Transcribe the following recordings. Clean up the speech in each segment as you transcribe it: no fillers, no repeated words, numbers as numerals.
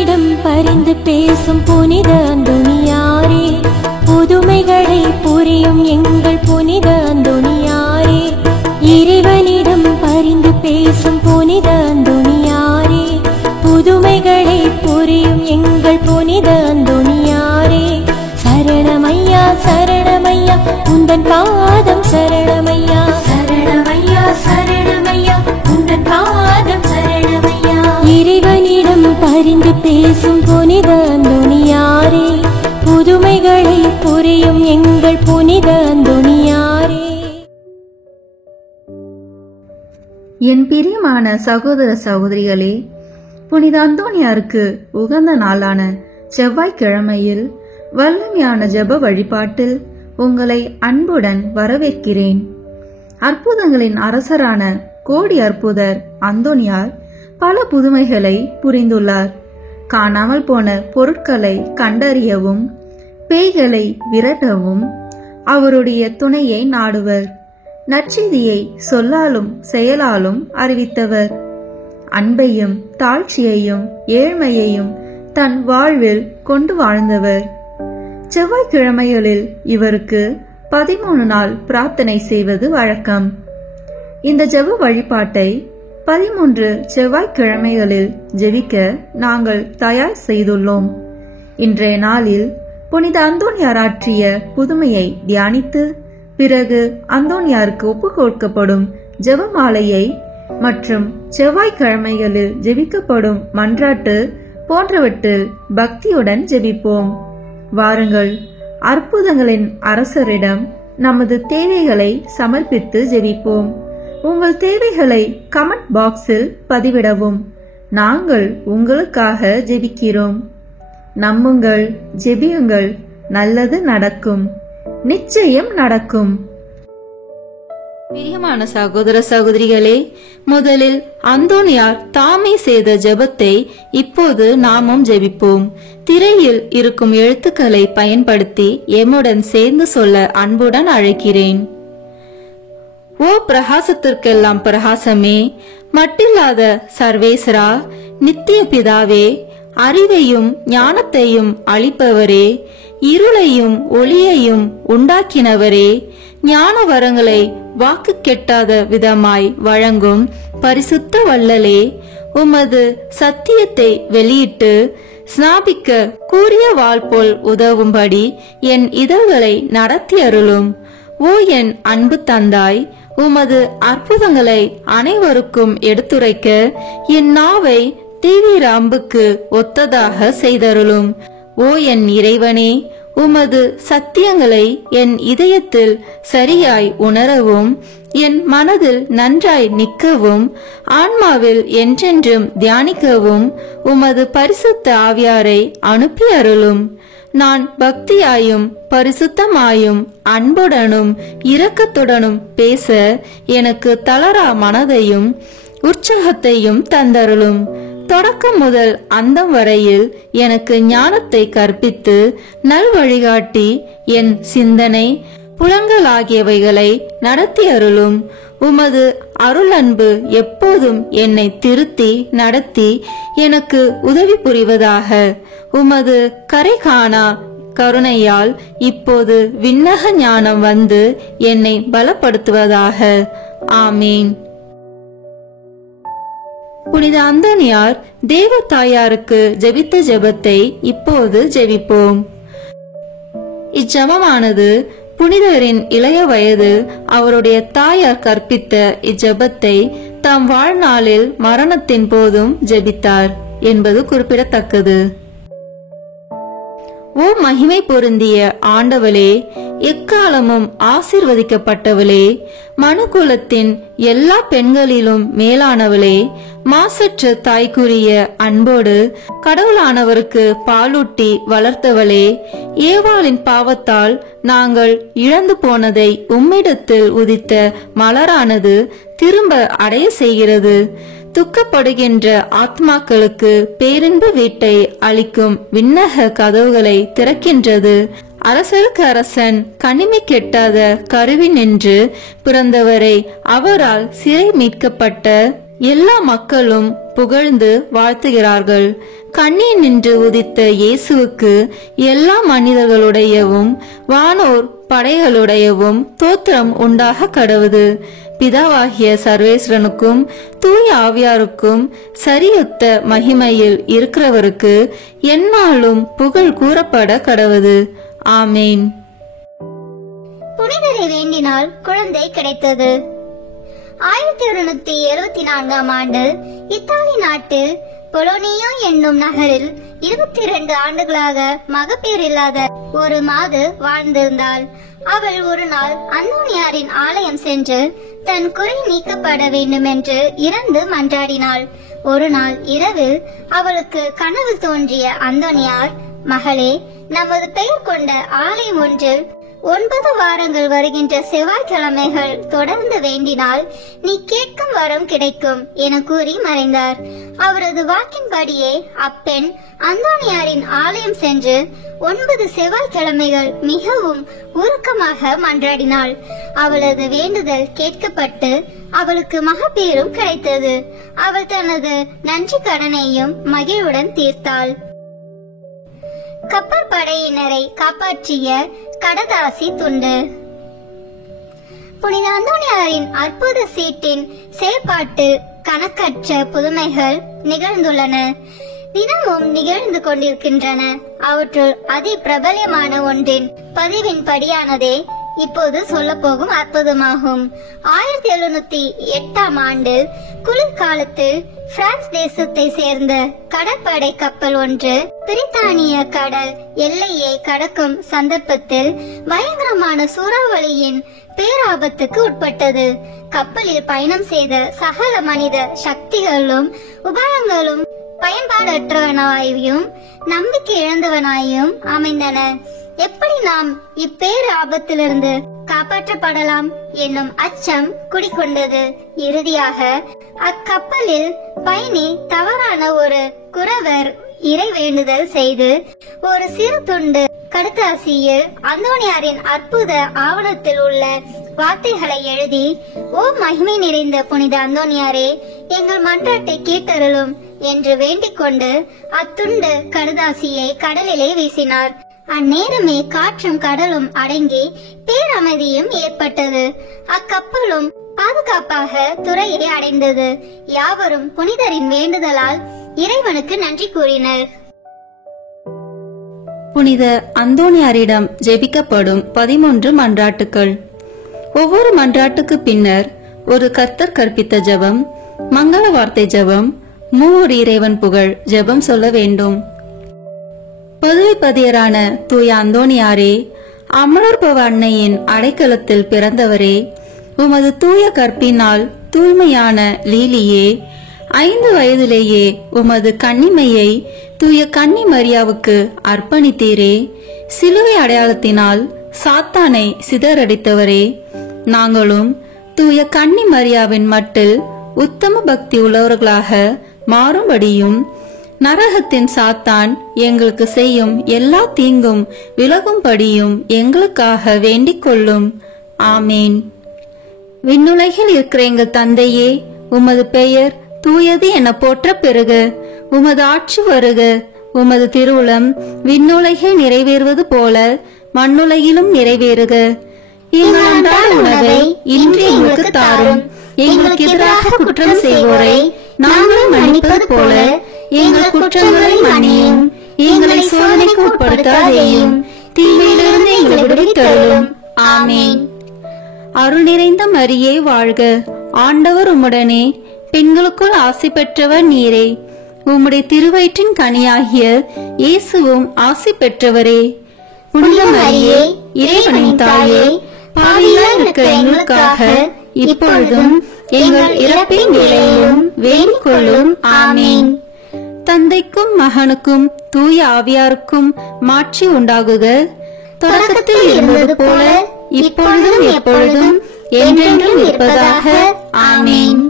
இறைவனிடம் பரிந்து பேசும் புனித அந்தோணியாரே, புதுமைகளை புரியும் எங்கள் புனித அந்தோணியாரே. இறைவனிடம் பரிந்து பேசும் புனித அந்தோணியாரே, புதுமைகளை புரியும் எங்கள் புனித அந்தோணியாரே. சரணமையா சரணமையா உந்தன் பாதம் சரணமையா, சரணமையா சரணமையா உந்தன் பாதம் சரணமையா. இறைவனிடம் பரிந்து பேசும் புனித அந்தோணியாரே, புதுமைகளை புரியும் எங்கள் புனித அந்தோணியாரே. என் பிரியமான சகோதர சகோதரிகளே, புனித அந்தோணியாருக்கு உகந்த நாளான செவ்வாய்க்கிழமையில் வல்லமையான ஜெப வழிபாட்டில் உங்களை அன்புடன் வரவேற்கிறேன். அற்புதங்களின் அரசரான கோடி அற்புதர் அந்தோணியார் பல புதுமைகளை புரிந்துள்ளார். காணாமல் போன பொருட்களை கண்டறியவும் பேய்களை விரட்டவும் அவருடைய துணையை நாடுவர். நற்செய்தியை சொல்லாலும் செயலாலும் அறிவித்தவர். அன்பையும் தாழ்ச்சியையும் ஏழ்மையையும் தன் வாழ்வில் கொண்டு வாழ்ந்தவர். செவ்வாய்க்கிழமைகளில் இவருக்கு 13 நாள் பிரார்த்தனை செய்வது வழக்கம். இந்த ஜெப வழிபாட்டை 13 செவ்வாய்க்கிழமைகளில் ஜெபிக்க நாங்கள் தயார் செய்துள்ளோம். இன்றைய நாளில் புனித அந்தோணியார் ஆற்றிய புதுமையை தியானித்து, பிறகு அந்தோணியாருக்கு ஒப்புக் கொடுக்கப்படும் ஜெபமாலையை மற்றும் செவ்வாய்க்கிழமைகளில் ஜெபிக்கப்படும் மன்றாட்டு போன்றவற்றில் பக்தியுடன் ஜெபிப்போம். வாருங்கள், அற்புதங்களின் அரசரிடம் நமது தேவைகளை சமர்ப்பித்து ஜெபிப்போம். உங்கள் தேவைகளை கமெண்ட் பாக்ஸில் பதிவிடவும். நாங்கள் உங்களுக்காக ஜெபிக்கிறோம். நம்புங்கள், ஜெபியுங்கள், நல்லது நடக்கும், நிச்சயம் நடக்கும். பிரியமான சகோதர சகோதரிகளே, முதலில் அந்தோணியார் தாமே செய்த ஜெபத்தை இப்போது நாமும் ஜெபிப்போம். திரையில் இருக்கும் எழுத்துக்களை பயன்படுத்தி எம்முடன் சேர்ந்து சொல்ல அன்புடன் அழைக்கிறேன். ஓ பிரகாசத்திற்கெல்லாம் பிரகாசமே, மட்டில்லாத சர்வேஸ்வரா, நித்திய பிதாவே, அறிவையும் ஞானத்தையும் அளிப்பவரே, இருளையும் ஒளியையும் உண்டாக்கினவரே, ஞான வரங்களை வாக்கு கெட்டாத விதமாய் வழங்கும் பரிசுத்த வள்ளலே, உமது சத்தியத்தை வெளியிட்டு ஸ்நாபிக்க கூறிய வாள் போல் உதவும்படி என் இதழ்களை நடத்தி அருளும். ஓ என் அன்பு தந்தாய், உமது அற்புதங்களை அனைவருக்கும் எடுத்துரைக்க என் நாவை தீவிர அம்புக்கு ஒத்ததாக செய்தருளும். ஓ என் இறைவனே, உமது சத்தியங்களை என் இதயத்தில் சரியாய் உணரவும், என் மனதில் நன்றாய் நிற்கவும், ஆன்மாவில் என்றென்றும் தியானிக்கவும் உமது பரிசுத்த ஆவியாரை அனுப்பி அருளும். நான் பக்தியாயும் பரிசுத்தமாயும் அன்புடனும் இரக்கத்துடனும் பேச எனக்கு தளரா மனதையும் உற்சாகத்தையும் தந்தருளும். தொடக்கம் முதல் அந்தம் வரையில் எனக்கு ஞானத்தை கற்பித்து நல் வழிகாட்டி என் சிந்தனை புலன்கள் ஆகியவைகளை நடத்தி அருளும். உமது அருள் அன்பு எப்போதும் என்னை திருத்தி நடத்தி எனக்கு உதவி புரிவதாக. உமது கரை காணா கருணையால் இப்போது விண்ணக ஞானம் வந்து என்னை பலப்படுத்துவதாக. ஆமீன். புனித அந்தோணியார் தேவ தாயாருக்கு ஜெபித்த ஜெபத்தை இப்போது ஜெபிப்போம். இஜெபமானது புனிதரின் இளைய வயதில் அவருடைய தாயார் கற்பித்த இஜெபத்தை தாம் வாழ்நாளில் மரணத்தின் போதும் ஜெபித்தார் என்பது குறிப்பிடத்தக்கது. ஓ மகிமை பொருந்திய ஆண்டவளே, எக்காலமும் ஆசீர்வதிக்கப்பட்டவளே, மனுக்குலத்தின் எல்லா பெண்களிலும் மேலானவளே, மாசற்ற தாய்க்குரிய அன்போடு கடவுளானவருக்கு பாலூட்டி வளர்த்தவளே, ஏவாளின் பாவத்தால் நாங்கள் இழந்து போனதை உம்மிடத்தில் உதித்த மலரானது திரும்ப அடைய செய்கிறது. துக்கப்படுகின்ற ஆத்மாக்களுக்கு பேரின்ப வீட்டை அளிக்கும் விண்ணக கதவுகளை திறக்கின்றது. அரசருக்கு அரசன் கனிமை கெட்டாத கருவின் என்று பிறந்தவரை அவரால் சிறை மீட்கப்பட்ட எல்லா மக்களும் புகழ்ந்து வாழ்த்துகிறார்கள். கண்ணீர் நின்று உதித்த இயேசுவுக்கு எல்லா மனிதர்களுடையவும் வானோர் படைகளுடையவும் தோத்திரம் உண்டாக கடவுது. பிதாவாகிய சர்வேஸ்வரனுக்கும் தூய ஆவியாருக்கும் சரியொத்த மகிமையில் இருக்கிறவருக்கு எந்நாளும் புகழ் கூறப்பட கடவுது. ஆமேன். புனிதரை வேண்டினால் குழந்தை கிடைத்தது. 1174 ஆண்டு இத்தாலி நாட்டில் பொலோனியோ என்னும் நகரில் 22 ஆண்டுகளாக மகப்பேறு இல்லாத ஒரு மாது வாழ்ந்திருந்தாள். அவள் ஒரு நாள் அந்தோனியாரின் ஆலயம் சென்று தன் குறை நீக்கப்பட வேண்டும் என்று இறந்து மன்றாடினாள். ஒரு நாள் இரவில் அவளுக்கு கனவு தோன்றிய அந்தோனியார், மகளே, நமது பெயர் கொண்ட ஆலயம் ஒன்றில் 9 வாரங்கள் வருகின்ற செவ்வாய்க்கிழமைகள் தொடர்ந்து வேண்டினால் நீ கேட்கும் வரம் கிடைக்கும் என கூறி மறைந்தார். அவரது வாக்கின்படியே அப்பெண் அந்தோனியாரின் ஆலயம் சென்று 9 செவ்வாய்க்கிழமைகள் மிகவும் உருக்கமாக மன்றாடினாள். அவளது வேண்டுதல் கேட்கப்பட்டு அவளுக்கு மகப்பேறும் கிடைத்தது. அவள் தனது நன்றி கடனையும் மகிழ்வுடன் தீர்த்தாள். கப்பற்படையினரை காப்பாற்றிய கடதாசி துண்டு. புனித அந்தோனியாரின் அற்புத சீட்டின் செயல்பாட்டு கணக்கற்ற புதுமைகள் நிகழ்ந்துள்ளன, தினமும் நிகழ்ந்து கொண்டிருக்கின்றன. அவற்றுள் அதி பிரபலமான ஒன்றின் பதிவின் படியானதே இப்போது சொல்ல போகும் அற்புதமாகும். 1708 ஆண்டில் குளிர்காலத்தில் பிரான்ஸ் தேசத்தை சேர்ந்த கடற்படை கப்பல் ஒன்று பிரித்தானிய கடல் எல்லையை கடக்கும் சந்தர்ப்பத்தில் பயங்கரமான சூறாவளியின் பேராபத்துக்கு உட்பட்டது. கப்பலில் பயணம் செய்த சகல மனித சக்திகளும் உபகரணங்களும் பயன்பாடற்றவனாயும் நம்பிக்கை இழந்தவனாயும் அமைந்தன. எப்படி நாம் இப்பேறு ஆபத்திலிருந்து காப்பாற்றப்படலாம் என்னும் அச்சம் குடிக்கொண்டது. இறுதியாக அக்கப்பலில் பயணி தவறான ஒரு குறவர் இறை வேண்டுதல் செய்து ஒரு சிறு துண்டு கடதாசியில் அந்தோனியாரின் அற்புத ஆவணத்தில் உள்ள வார்த்தைகளை எழுதி, ஓ மகிமை நிறைந்த புனித அந்தோனியாரே, எங்கள் மன்றாட்டை கேட்டருளும் என்று வேண்டிக் கொண்டு அத்துண்டு கடதாசியை கடலிலே வீசினார். அந்நேரமே காற்றும் கடலும் அடங்கி பேரமைதியும் ஏற்பட்டது. அக்கப்பலும் பாதுகாப்பாக துறையை அடைந்தது. யாவரும் புனிதரின் வேண்டுதலால் இறைவனுக்கு நன்றி கூறினர். புனித அந்தோனியாரிடம் ஜெபிக்கப்படும் 13 மன்றாட்டுக்கள். ஒவ்வொரு மன்றாட்டுக்கு பின்னர் ஒரு கர்த்தர் கற்பித்த ஜெபம், மங்கள வார்த்தை ஜெபம், மூவர் இறைவன் புகழ் ஜெபம் சொல்ல வேண்டும். பதுவைப்பதியரான தூய அந்தோனியாரே, அமலர்பவ அன்னையின் அடைக்கலத்தில் பிறந்தவரே, உமது தூய கற்பினால் தூய்மையான லீலியே, 5 வயதிலேயே உமது கன்னிமையை தூய கன்னி மரியாவுக்கு அர்ப்பணித்தீரே. சிலுவை அடையாளத்தினால் சாத்தானை சிதறடித்தவரே, நாங்களும் தூய கன்னி மரியாவின் மட்டில் உத்தம பக்தி உள்ளவர்களாக மாறும்படியும் நரகத்தின் சாத்தான் எங்களுக்கு செய்யும் எல்லா தீங்கும் விலகும்படியும் எங்களுக்காக வேண்டிக் கொள்ளும். ஆமேன். விண்ணுலகில் இருக்கிற எங்கள் தந்தையே, உமது பெயர் தூயது என போற்ற பெறுக. உமது ஆட்சி வருக. உமது திருவுளம் விண்ணுலகில் நிறைவேறுவது போல மண்ணுலகிலும் நிறைவேறுக. எங்கள் அன்றாட உணவை இன்று எங்களுக்கு தாரும். எங்களுக்கு எதிராக குற்றம் செய்வோரை நாங்கள் மன்னிப்பது போல எங்கள் குற்றங்களை மன்னியும். எங்களை சோதனைக்கு உட்படுத்தாதேயும், தீமையிலிருந்து எங்களை விடுவித்தருளும். ஆமேன். அருள் நிறைந்த மரியே வாழ்க. ஆண்டவர் உம்முடனே, பெண்களுக்குள் ஆசி பெற்றவர் நீரே. உம்முடைய திருவயிற்றின் கனியாகிய இயேசுவும் ஆசி பெற்றவரே. புனித மரியே, இறைவனின் தாயே, பாவிகளாய் இருக்கிற எங்களுக்காக இப்பொழுதும் எங்கள் இறப்பின் வேளையிலும் வேண்டிக் கொள்ளும். ஆமேன். தந்தைக்கும் மகனுக்கும் தூய ஆவியாருக்கும் மாட்சி உண்டாகுக. தொடக்கத்தில் இருந்தது போல இப்பொழுதும் எப்பொழுதும் என்றென்றும் இருப்பதாக. ஆமேன்.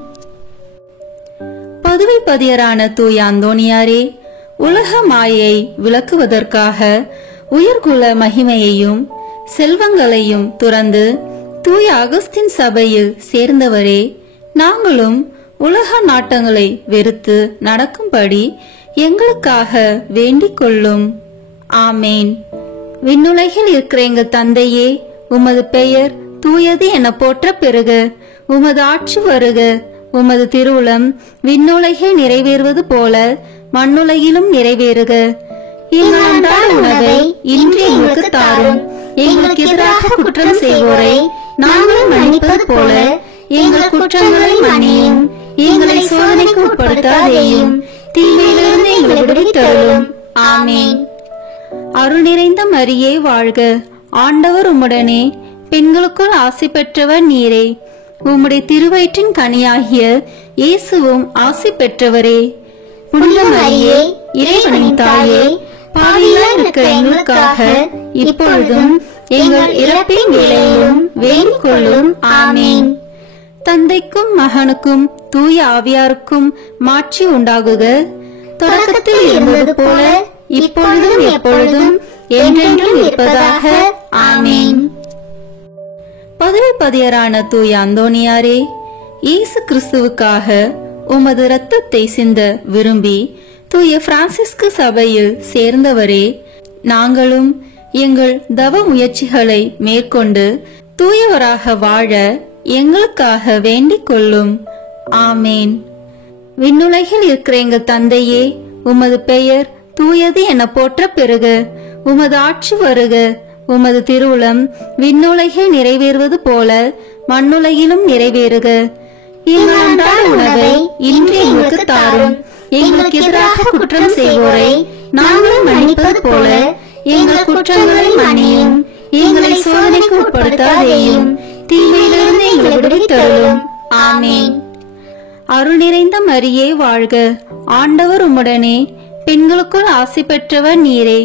பதுவைப்பதியரான தூய அந்தோனியாரே, உலக மாயை விளக்குவதற்காக உயர்குல மகிமையையும் செல்வங்களையும் துறந்து தூய அகஸ்தின் சபையில் சேர்ந்தவரே, நாங்களும் உலக நாட்டங்களை வெறுத்து நடக்கும்படி எங்களுக்காக வேண்டிக் கொள்ளும். ஆமேன். விண்ணுலகில் இருக்கிற எங்கள் தந்தையே, உமது பெயர் தூயது என போற்ற பெறுக. உமது ஆட்சி வருக. உமது திருவுளம் விண்ணுலகில் நிறைவேறுவது போல மண்ணுலகிலும் நிறைவேறுக. எங்கள் அன்றாட உணவை இன்று எங்களுக்கு தாரும். எங்களுக்கு எதிராக குற்றம் செய்வோரை நாங்கள் மன்னிப்பது போல எங்கள் குற்றங்களை மன்னியும். எங்களை சோதனைக்கு உட்படுத்தாதேயும், தீமையிலிருந்து எங்களை விடுவித்தருளும். ஆமேன். அருள் நிறைந்த மரியே வாழ்க. ஆண்டவர் உம்முடனே, பெண்களுக்குள் ஆசி பெற்றவர் நீரே. உம்முடைய திருவயிற்றின் கனியாகிய இயேசுவும் ஆசி பெற்றவரே. புனித மரியே, இறைவனின் தாயே, பாவிகளாய் இருக்கிற எங்களுக்காக இப்பொழுதும் எங்கள் இறப்பின் வேளையிலும் வேண்டிக் கொள்ளும். ஆமேன். தந்தைக்கும் மகனுக்கும் தூய ஆவியாருக்கும் மாட்சி உண்டாகுக. தொடக்கத்தில் இருந்தது போல இப்பொழுதும் எப்பொழுதும் என்றென்றும் இருப்பதாக. ஆமேன். பதவி பதியரான தூய அந்தோணியாரே, இயேசு கிறிஸ்துவுக்காக உமது இரத்தத்தை சிந்த விரும்பி தூய பிரான்சிஸ்கு சபையில் சேர்ந்தவரே, நாங்களும் எங்கள் தவ முயற்சிகளை மேற்கொண்டு தூயவராக வாழ எங்களுக்காக வேண்டிக் கொள்ளும். ஆமேன். விண்ணுலகில் இருக்கிற எங்கள் தந்தையே, உமது பெயர் தூயது என போற்ற பெறுக. உமது ஆட்சி வருக. உமது திருவுளம் விண்ணுலகில் நிறைவேறுவது போல மண்ணுலகிலும் நிறைவேறுக. எங்கள் அன்றாட உணவை இன்று எங்களுக்கு தாரும். எங்களுக்கு எதிராக குற்றம் செய்வோரை நாங்கள் மன்னிப்பது போல எங்கள் குற்றங்களை மன்னியும். எங்களை சோதனைக்கு உட்படுத்தாதேயும், தீமையிலிருந்து எங்களை விடுவித்தருளும். ஆமேன். அருள் நிறைந்த மரியே வாழ்க. ஆண்டவர் உம்முடனே, பெண்களுக்குள் ஆசி பெற்றவர் நீரே.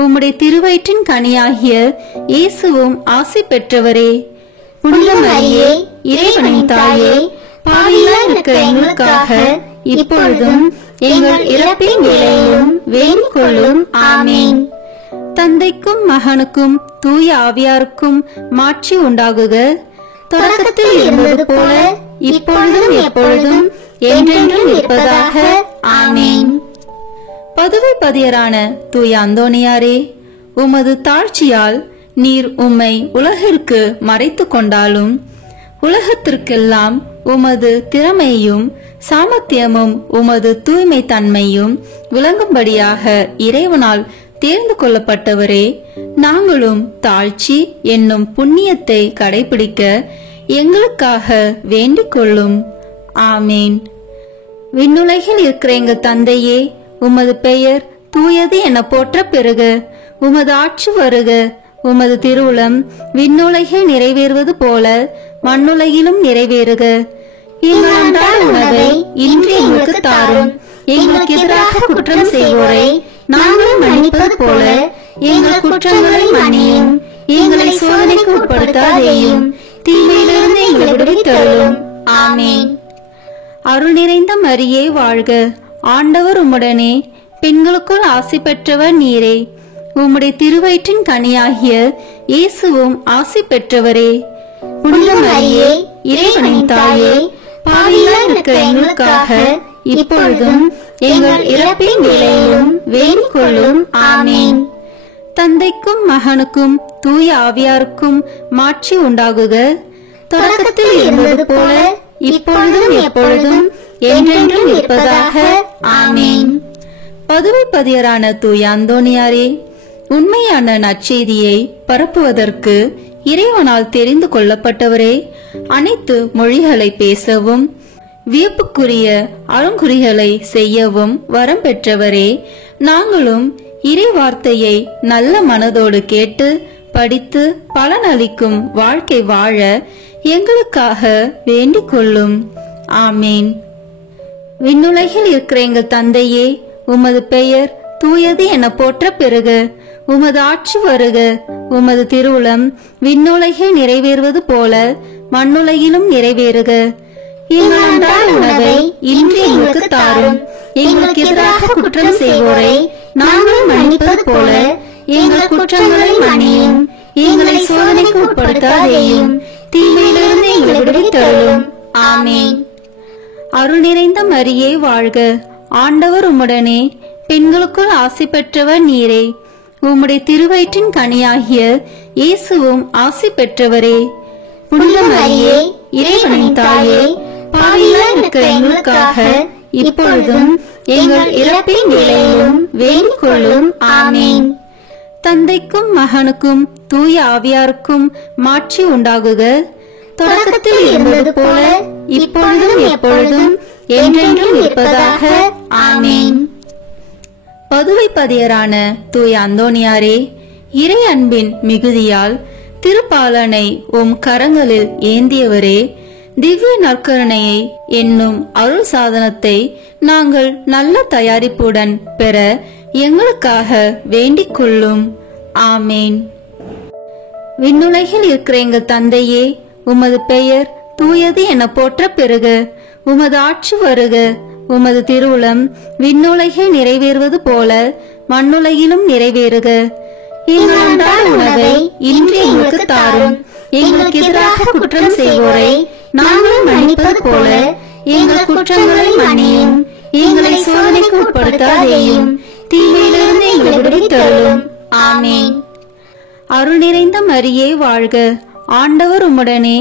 உம்முடைய திருவயிற்றின் கனியாகிய இயேசுவும் ஆசி பெற்றவரே. புனித மரியே, இறைவனின் தாயே, பாவிகளாய் இருக்கிற எங்களுக்காக இப்பொழுதும் எங்கள் இறப்பின் வேளையிலும் வேண்டிக் கொள்ளும். ஆமேன். தந்தைக்கும் மகனுக்கும் தூய ஆவியாருக்கும் மாட்சி உண்டாகுக. தொடக்கத்தில் இருந்தது போல இப்பொழுதும் எப்பொழுதும் என்றென்றும் இருப்பதாக. ஆமேன். பதவி பதியரான தூய அந்தோணியாரே, உமது தாழ்ச்சியால் நீர் உம்மை உலகிற்கு மறைத்து கொண்டாலும் உலகத்திற்கெல்லாம் உமது திறமையும் சாமர்த்தியமும் உமது தூய்மை தன்மையும் விளங்கும்படியாக இறைவனால் தேர்ந்து கொள்ளப்பட்டவரே, நாங்களும் தாழ்ச்சி என்னும் புண்ணியத்தை கடைபிடிக்க எங்களுக்காக வேண்டிக் கொள்ளும். ஆமேன். விண்ணுலகில் இருக்கிற எங்கள் தந்தையே, உமது பெயர் தூயது என போற்ற பெறுக. உமது ஆட்சி வருக. உமது திருவுளம் விண்ணுலகில் நிறைவேறுவது போல மண்ணுலகிலும் நிறைவேறுக. எங்கள் அன்றாட உணவை இன்று எங்களுக்கு தாரும். எங்களுக்கு எதிராக குற்றம் செய்வோரை நாங்கள் மன்னிப்பது போல எங்கள் குற்றங்களை மன்னியும். எங்களை சோதனைக்கு உட்படுத்தாதேயும், தீமையிலிருந்து எங்களை விடுவித்தருளும். ஆமேன். அருள் நிறைந்த மரியே வாழ்க. ஆண்டவர் உம்முடனே, பெண்களுக்குள் ஆசி பெற்றவர் நீரே. உம்முடைய திருவயிற்றின் கனியாகிய இயேசுவும் ஆசி பெற்றவரே. புனித மரியே, இறைவனின் தாயே, பாவிகளாய் இருக்கிற எங்களுக்காக இப்பொழுதும் எங்கள் இறப்பின் வேளையிலும் வேண்டிக் கொள்ளும். ஆமேன். தந்தைக்கும் மகனுக்கும் தூய ஆவியாருக்கும் மாட்சி உண்டாகுக. தொடக்கத்தில் இருந்தது போல இப்பொழுதும் எப்பொழுதும் என்றென்றும் இருப்பதாக. ஆமேன். பதவி பதியரான தூய அந்தோணியாரே, உண்மையான நற்செய்தியை பரப்புவதற்கு இறைவனால் தெரிந்து கொள்ளப்பட்டவரே, அனைத்து மொழிகளை பேசவும் வியப்புக்குரிய அருங்குறிகளை செய்யவும் வரம் பெற்றவரே, நாங்களும் இறை வார்த்தையை நல்ல மனதோடு கேட்டு படித்து பலனளிக்கும் வாழ்க்கை வாழ எங்களுக்காக வேண்டிக் கொள்ளும். ஆமேன். விண்ணுலகில் இருக்கிற எங்கள் தந்தையே, உமது பெயர் தூயது என போற்ற பெறுக. உமது ஆட்சி வருக. உமது திருவுளம் விண்ணுலகில் நிறைவேறுவது போல மண்ணுலகிலும் நிறைவேறுக. எங்கள் அன்றாட உணவை இன்று எங்களுக்கு தாரும். எங்களுக்கு எதிராக குற்றம் செய்வோரை நாங்கள் மன்னிப்பது போல எங்கள் குற்றங்களை மன்னியும். எங்களை சோதனைக்கு உட்படுத்தாதேயும், தீமையிலிருந்து எங்களை விடுவித்தருளும். ஆமேன். அருள் நிறைந்த மரியே வாழ்க, ஆண்டவர் உம்முடனே, பெண்களுக்குள் ஆசி பெற்றவர் நீரே. உம்முடைய திருவயிற்றின் கனியாகிய இயேசுவும் ஆசி பெற்றவரே. புனித மரியே, இறைவனின் தாயே, பாவிகளாய் இருக்கிற எங்களுக்காக இப்பொழுதும் எங்கள் இறப்பின் வேளையிலும் வேண்டிக் கொள்ளும். ஆமேன். தந்தைக்கும் மகனுக்கும் தூய ஆவியாருக்கும் மாட்சி உண்டாகுக, தொடக்கத்தில் இருந்தது போல இப்பொழுதும் எப்பொழுதும் என்றென்றும் இருப்பதாக. ஆமேன். பதுவை பதியரான தூய அந்தோணியாரே, இறை அன்பின் மிகுதியால் திருப்பாலனை உம் கரங்களில் ஏந்தியவரே, திவ்ய நற்கருணையை என்னும் அருள் சாதனத்தை நாங்கள் நல்ல தயாரிப்புடன் பெற எங்களுக்காக வேண்டிக் கொள்ளும். ஆமேன். விண்ணுலகில் இருக்கிற எங்கள் தந்தையே, உமது பெயர் தூயது என போற்ற பெறுக. உமது ஆட்சி வருக. உமது திருவுளம் விண்ணுலகில் நிறைவேறுவது போல மண்ணுலகிலும் நிறைவேறுக. எங்கள் அன்றாட உணவை இன்று எங்களுக்கு தாரும். எங்களுக்கு எதிராக குற்றம் செய்வோரை நாங்கள் மன்னிப்பது போல எங்கள் குற்றங்களை மன்னியும். எங்களை சோதனைக்கு உட்படுத்தாதேயும், தீமையிலிருந்து எங்களை விடுவித்தருளும். ஆமேன். அருள் நிறைந்த மரியே வாழ்க, ஆண்டவர் உம்முடனே,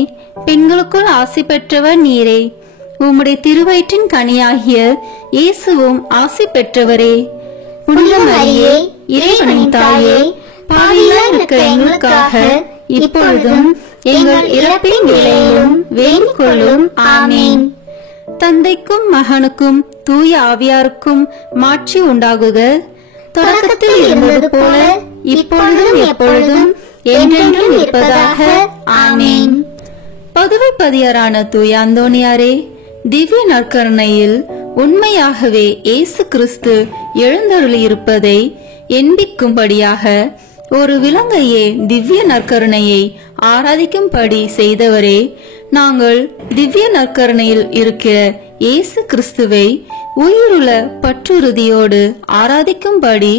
பெண்களுக்குள் ஆசி பெற்றவர் நீரே. உம்முடைய திருவயிற்றின் கனியாகிய இயேசுவும் ஆசி பெற்றவரே. புனித மரியே, இறைவனின் தாயே, பாவிகளாய் இருக்கிற எங்களுக்காக இப்பொழுதும் எங்கள் இறப்பின் வேளையிலும் வேண்டிக் கொள்ளும். ஆமேன். தந்தைக்கும் மகனுக்கும் தூய ஆவியாருக்கும் மாட்சி உண்டாகுக, தொடக்கத்தில் இருந்தது போல இப்பொழுதும் எப்பொழுதும் என்றென்றும் இருப்பதாக. ஆமேன். பதுவை பதியரான தூய அந்தோணியாரே, திவ்ய நற்கருணையில் உண்மையாகவே இயேசு கிறிஸ்து எழுந்தருளியிருப்பதை எண்பிக்கும்படியாக ஒரு விலங்கையே திவ்ய நற்கருணையை ஆராதிக்கும்படி செய்தவரே, நாங்கள் திவ்ய நற்கருணையில் இருக்கிற இயேசு கிறிஸ்துவை உயிருள்ள பற்றுறுதியோடு ஆராதிக்கும்படி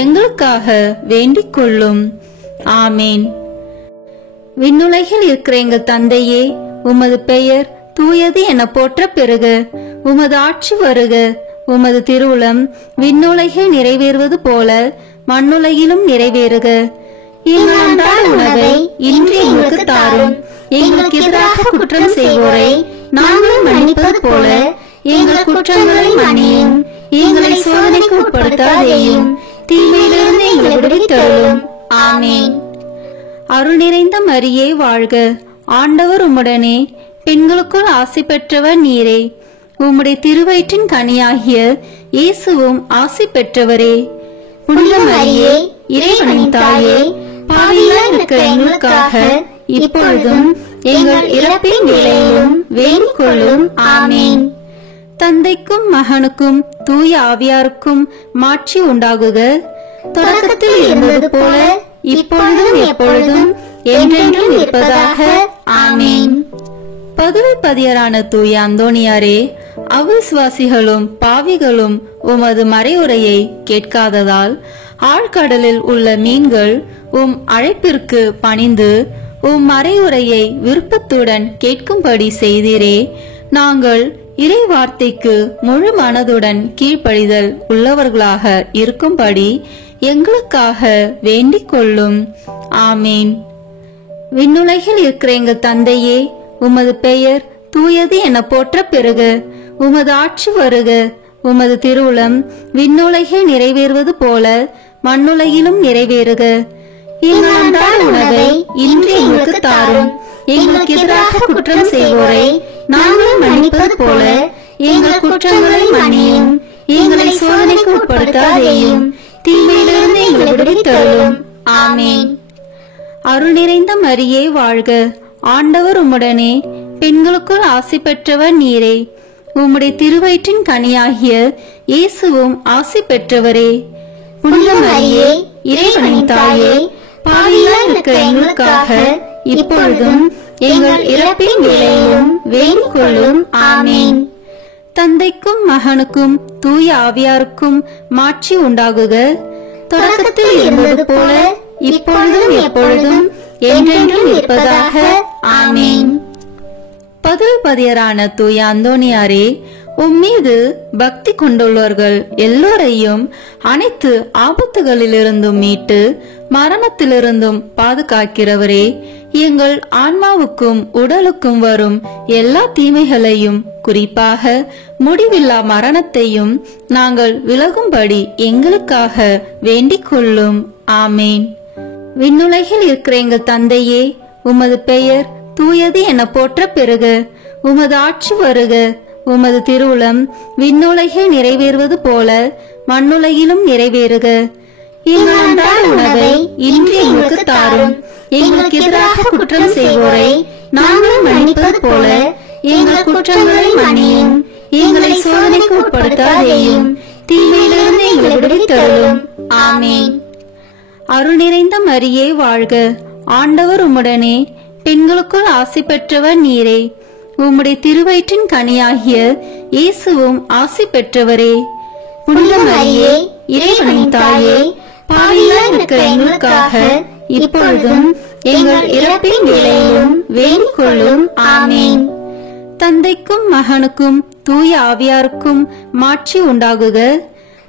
எங்களுக்காக வேண்டிக் கொள்ளும். ஆமேன். விண்ணுலகில் இருக்கிற எங்கள் தந்தையே, உமது பெயர் தூயது என போற்ற பெறுக. உமது ஆட்சி வருக. உமது திருவுளம் விண்ணுலகில் நிறைவேறுவது போல மண்ணுலகிலும் நிறைவேறுக. எங்கள் அன்றாட உணவை இன்று எங்களுக்கு தாரும். எங்களுக்கு எதிராக குற்றம் செய்வோரை நாங்கள் மன்னிப்பது போல எங்கள் குற்றங்களை மன்னியும். எங்களை சோதனைக்கு உட்படுத்தாதேயும், தீமையிலிருந்து எங்களை விடுவித்தருளும். ஆமேன். அருள் நிறைந்த மரியே வாழ்க, ஆண்டவர் உம்முடனே, பெண்களுக்குள் ஆசி பெற்றவர் நீரே. உம்முடைய திருவயிற்றின் கனியாகிய இயேசுவும் ஆசி பெற்றவரே. புனித மரியே, இறைவனின் தாயே, பாவிகளாய் இருக்கிற எங்களுக்காக இப்பொழுதும் எங்கள் இறப்பின் வேளையிலும் வேண்டிக் கொள்ளும். ஆமேன். தந்தைக்கும் மகனுக்கும் தூய ஆவியாருக்கும் மாட்சி உண்டாகுக, தொடக்கத்தில் இருந்தது போல இப்பொழுதும் எப்பொழுதும் என்றென்றும் இருப்பதாக. ஆமேன். பதுவை பதியரான தூய அந்தோணியாரே, அவிசுவாசிகளும் பாவிகளும் உமது மறையுரையை கேட்காததால் ஆழ்கடலில் உள்ள மீன்கள் உம் அழைப்பிற்கு பணிந்து உம் மறையுரையை விருப்பத்துடன் கேட்கும்படி செய்தீரே. நாங்கள் இறை வார்த்தைக்கு முழு மனதுடன் கீழ்ப்படிதல் உள்ளவர்களாக இருக்கும்படி எங்களுக்காக வேண்டிக் கொள்ளும். ஆமேன். விண்ணுலகில் இருக்கிற எங்கள் தந்தையே, உமது பெயர் தூயது என போற்ற பெறுக. உமது ஆட்சி வருக. உமது திருவுளம் விண்ணுலகில் நிறைவேறுவது போல மண்ணுலகிலும் நிறைவேறுக. எங்கள் அன்றாட உணவை இன்று எங்களுக்கு தாரும். எங்களுக்கு எதிராக குற்றம் செய்வோரை நாங்கள் மன்னிப்பது போல எங்கள் குற்றங்களை மன்னியும். எங்களை சோதனைக்கு உட்படுத்தாதேயும், தீமையிலிருந்து எங்களை விடுவித்தருளும். ஆமேன். அருள் நிறைந்த மரியே வாழ்க, ஆண்டவர் உம்முடனே, பெண்களுக்குள் ஆசி பெற்றவர் நீரே. உம்முடைய திருவயிற்றின் கனியாகிய இயேசுவும் ஆசி பெற்றவரே. புனித மரியே, இறைவனின் தாயே, பாவிகளாய் இருக்கிற எங்களுக்காக இப்பொழுதும் எங்கள் இறப்பின் வேளையிலும் வேண்டிக் கொள்ளும். ஆமேன். தந்தைக்கும் மகனுக்கும் தூய ஆவியாருக்கும் மாட்சி உண்டாகுக, தொடக்கத்தில் இருந்தது போல இப்பொழுதும் எப்பொழுதும் என்றென்றும் இருப்பதாக. ஆமேன். பதுவைப்பதியரான தூய அந்தோணியாரே, உம்மீது பக்தி கொண்டுள்ளவர்கள் எல்லோரையும் அனைத்து ஆபத்துகளிலிருந்தும் மீட்டு மரணத்திலிருந்தும் பாதுகாக்கிறவரே, எங்கள் ஆன்மாவுக்கும் உடலுக்கும் வரும் எல்லா தீமைகளையும், குறிப்பாக முடிவில்லா மரணத்தையும் நாங்கள் விலகும்படி எங்களுக்காக வேண்டிக் கொள்ளும். ஆமேன். விண்ணுலகில் இருக்கிற எங்கள் தந்தையே, உமது பெயர் தூயது என போற்ற பெறுக. உமது ஆட்சி வருக. உமது திருவுளம் விண்ணுலகில் நிறைவேறுவது போல மண்ணுலகிலும் நிறைவேறுக. எங்கள் அன்றாட உணவை இன்று எங்களுக்கு தாரும். எங்களுக்கு எதிராக குற்றம் செய்வோரை நாங்கள் மன்னிப்பது போல எங்கள் குற்றங்களை மன்னியும். எங்களை சோதனைக்கு உட்படுத்தாதேயும், தீமையிலிருந்து எங்களை விடுவித்தருளும். ஆமேன். அருள் நிறைந்த மரியே வாழ்க. ஆண்டவர் உம்முடனே, பெண்களுக்குள் ஆசி பெற்றவர் நீரே. உம்முடைய திருவயிற்றின் கனியாகிய இயேசுவும் ஆசி பெற்றவரே. புனித மரியே, இறைவனின் தாயே, பாவிகளாய் இருக்கிற எங்களுக்காக இப்பொழுதும் எங்கள் இறப்பின் வேளையிலும் வேண்டிக் கொள்ளும். ஆமேன். தந்தைக்கும் மகனுக்கும் தூய ஆவியாருக்கும் மாட்சி உண்டாகுக.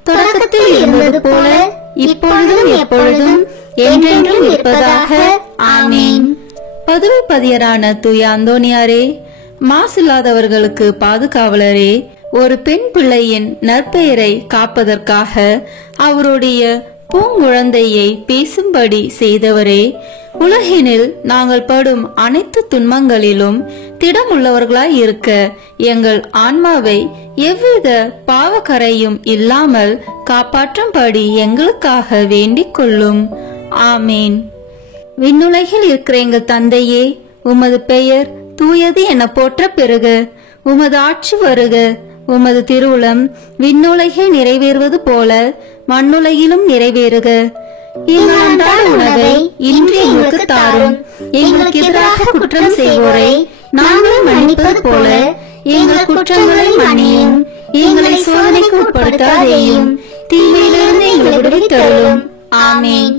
தொடக்கத்தில் இருந்தது போல இப்பொழுதும் எப்பொழுதும் என்றென்றும் இருப்பதாக. ஆமேன். பதுவைப்பதியரான தூய அந்தோணியாரே, மாசில்லாதவர்களுக்கு பாதுகாவலரே, ஒரு பெண் பிள்ளையின் நற்பெயரை காப்பதற்காக அவருடைய பூங்குழந்தையை பேசும்படி செய்தவரே, உலகினில் நாங்கள் படும் அனைத்து துன்பங்களிலும் திடமுள்ளவர்களாய் இருக்க எங்கள் ஆன்மாவை எவ்வித பாவக்கரையும் இல்லாமல் காப்பாற்றும்படி எங்களுக்காக வேண்டிக் கொள்ளும். ஆமேன். விண்ணுலகில் இருக்கிற எங்கள் தந்தையே, உமது பெயர் தூயது என போற்ற பெறுக. உமது ஆட்சி வருக. உமது திருவுளம் விண்ணுலகில் நிறைவேறுவது போல மண்ணுலகிலும் நிறைவேறுக. எங்கள் அன்றாட உணவை இன்று எங்களுக்கு தாரும். எங்களுக்கு எதிராக குற்றம் செய்வோரை நாங்கள் மன்னிப்பது போல எங்கள் குற்றங்களை மன்னியும். எங்களை சோதனைக்கு உட்படுத்தாதேயும், தீமையிலிருந்து எங்களை விடுவித்தருளும். ஆமேன்.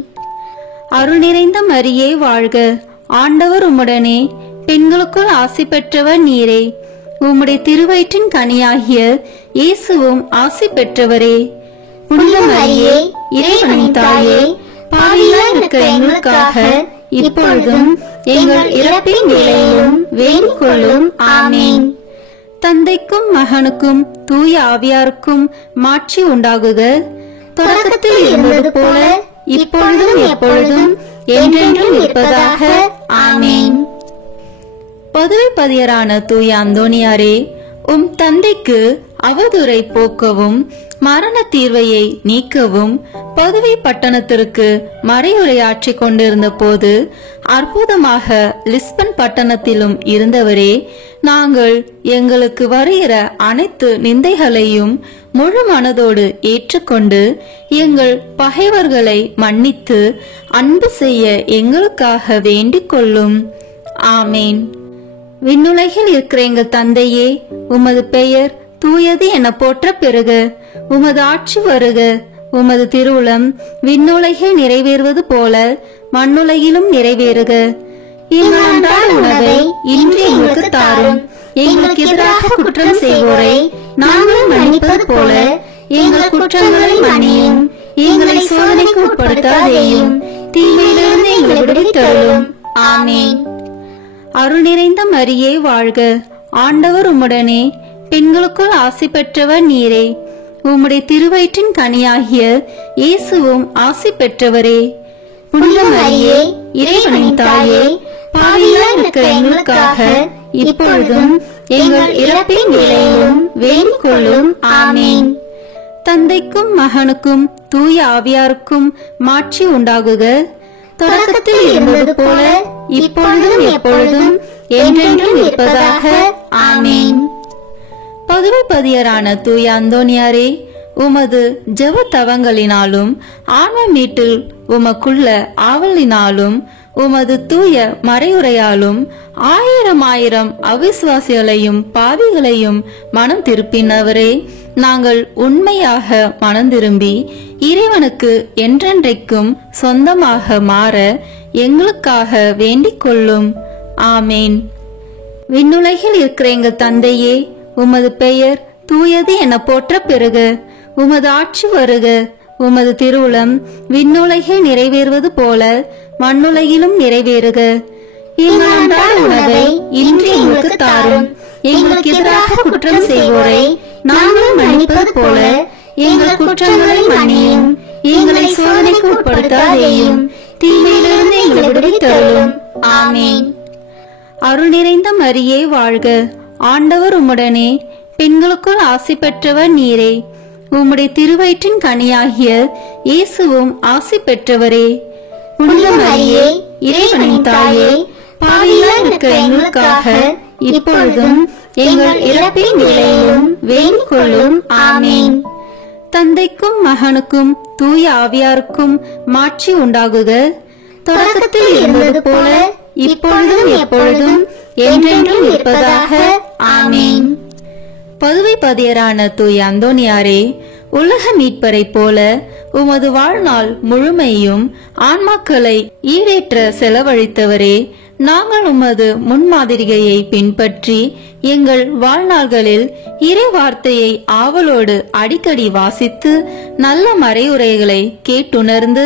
அருள் நிறைந்த மரியே வாழ்க. ஆண்டவர் உம்முடனே, பெண்களுக்குள் ஆசி பெற்றவர் நீரே. உம்முடைய திருவயிற்றின் கனியாகிய இயேசுவும் ஆசி பெற்றவரே. புனித மரியே, இறைவனின் தாயே, பாவிகளாய் இருக்கிற எங்களுக்காக இப்பொழுதும் எங்கள் இறப்பின் வேளையிலும் வேண்டிக் கொள்ளும். ஆமேன். தந்தைக்கும் மகனுக்கும் தூய ஆவியாருக்கும் மாட்சி உண்டாகுக. தொடக்கத்தில் இருந்தது போல இப்பொழுதும் எப்பொழுதும் என்றென்றும் இருப்பதாக. ஆமேன். பதுவைப்பதியரான தூய அந்தோணியாரே, உம் தந்தைக்கு அவதூறை போக்கவும் மரண தீர்வையை நீக்கவும் பதுவை பட்டணத்திற்கு மறையுரையாற்றிக் கொண்டிருந்த போது அற்புதமாக லிஸ்பன் பட்டணத்திலும் இருந்தவரே, நாங்கள் எங்களுக்கு வருகிற அனைத்து நிந்தைகளையும் முழு மனதோடு ஏற்றுக்கொண்டு எங்கள் பகைவர்களை மன்னித்து அன்பு செய்ய எங்களுக்காக வேண்டிக் கொள்ளும். ஆமேன். விண்ணுலகில் இருக்கிற எங்கள் தந்தையே, உமது பெயர் தூயது என போற்ற பெறுக. உமது ஆட்சி வருக. உமது திருவுளம் விண்ணுலகில் நிறைவேறுவது போல மண்ணுலகிலும் நிறைவேறுக. எங்கள் அன்றாட உணவை இன்று எங்களுக்கு தாரும். எங்களுக்கு எதிராக குற்றம் செய்வோரை நாங்கள் மன்னிப்பது போல எங்கள் குற்றங்களை மன்னியும். எங்களை சோதனைக்கு உட்படுத்தாதேயும், தீமையிலிருந்து எங்களை விடுவித்தருளும். ஆமேன். அருள் நிறைந்த மரியே வாழ்க. ஆண்டவர் உம்முடனே, பெண்களுக்குள் ஆசி பெற்றவர் நீரே. உம்முடைய திருவயிற்றின் கனியாகிய இயேசுவும் ஆசி பெற்றவரே. புனித மரியே, இறைவனின் தாயே, பாவிகளாய் இருக்கிற எங்களுக்காக இப்பொழுதும் எங்கள் இறப்பின் வேளையிலும் வேண்டிக் கொள்ளும். ஆமேன். தந்தைக்கும் மகனுக்கும் தூய ஆவியாருக்கும் மாட்சி உண்டாகுக. தொடக்கத்தில் இருந்தது போல இப்பொழுதும் எப்பொழுதும் என்றென்றும் இருப்பதாக. ஆமேன். பதுவைப்பதியரான தூய அந்தோணியாரே, உமது ஜெப தவங்களினாலும் ஆன்ம மீட்டில் உமக்குள்ள ஆவலினாலும் உமது தூய மறையுரையாலும் ஆயிரம் அவிசுவாசிகளையும் பாவிகளையும் மனம் திருப்பினவரே, நாங்கள் உண்மையாக மனம் திரும்பி இறைவனுக்கு என்றென்றைக்கும் சொந்தமாக மாற எங்களுக்காக வேண்டிக் கொள்ளும். ஆமேன். விண்ணுலகில் இருக்கிற எங்கள் தந்தையே, உமது பெயர் தூயது என போற்ற பெறுக. உமது ஆட்சி வருக. உமது திருவுளம் விண்ணுலகில் நிறைவேறுவது போல மண்ணுலகிலும் நிறைவேறுக. எங்கள் அன்றாட உணவை இன்று எங்களுக்கு தாரும். எங்களுக்கு எதிராக குற்றம் செய்வோரை நாங்கள் மன்னிப்பது போல எங்கள் குற்றங்களை மன்னியும். எங்களை சோதனைக்கு உட்படுத்தாதேயும், தீமையிலிருந்து எங்களை விடுவித்தருளும். ஆமென். அருள் நிறைந்த மரியே வாழ்க. ஆண்டவர் உம்முடனே, பெண்களுக்குள் ஆசி பெற்றவர் நீரே. உம்முடைய திருவயிற்றின் கனியாகிய இயேசுவும் ஆசி பெற்றவரே. புனித மரியே, இறைவனின் தாயே, பாவிகளாய் இருக்கிற எங்களுக்காக இப்பொழுதும் எங்கள் இறப்பின் வேளையிலும் வேண்டிக் கொள்ளும். ஆமென். தந்தைக்கும் மகனுக்கும் தூய ஆவியாருக்கும் மாட்சி உண்டாகுக. தொடக்கத்தில் இருந்தது போல இப்பொழுதும் எப்பொழுதும் என்றென்றும் இருப்பதாக. ஆமென். பதுவை பதியரான தூய அந்தோனியாரே, உலக மீட்பரை போல உமது வாழ்நாள் முழுமையும் ஆன்மாக்களை ஈடேற்ற செலவழித்தவரே, நாங்கள் உமது முன்மாதிரிகையை பின்பற்றி எங்கள் வாழ்நாள்களில் இறை வார்த்தையை ஆவலோடு அடிக்கடி வாசித்து நல்ல மறையுரைகளை கேட்டுணர்ந்து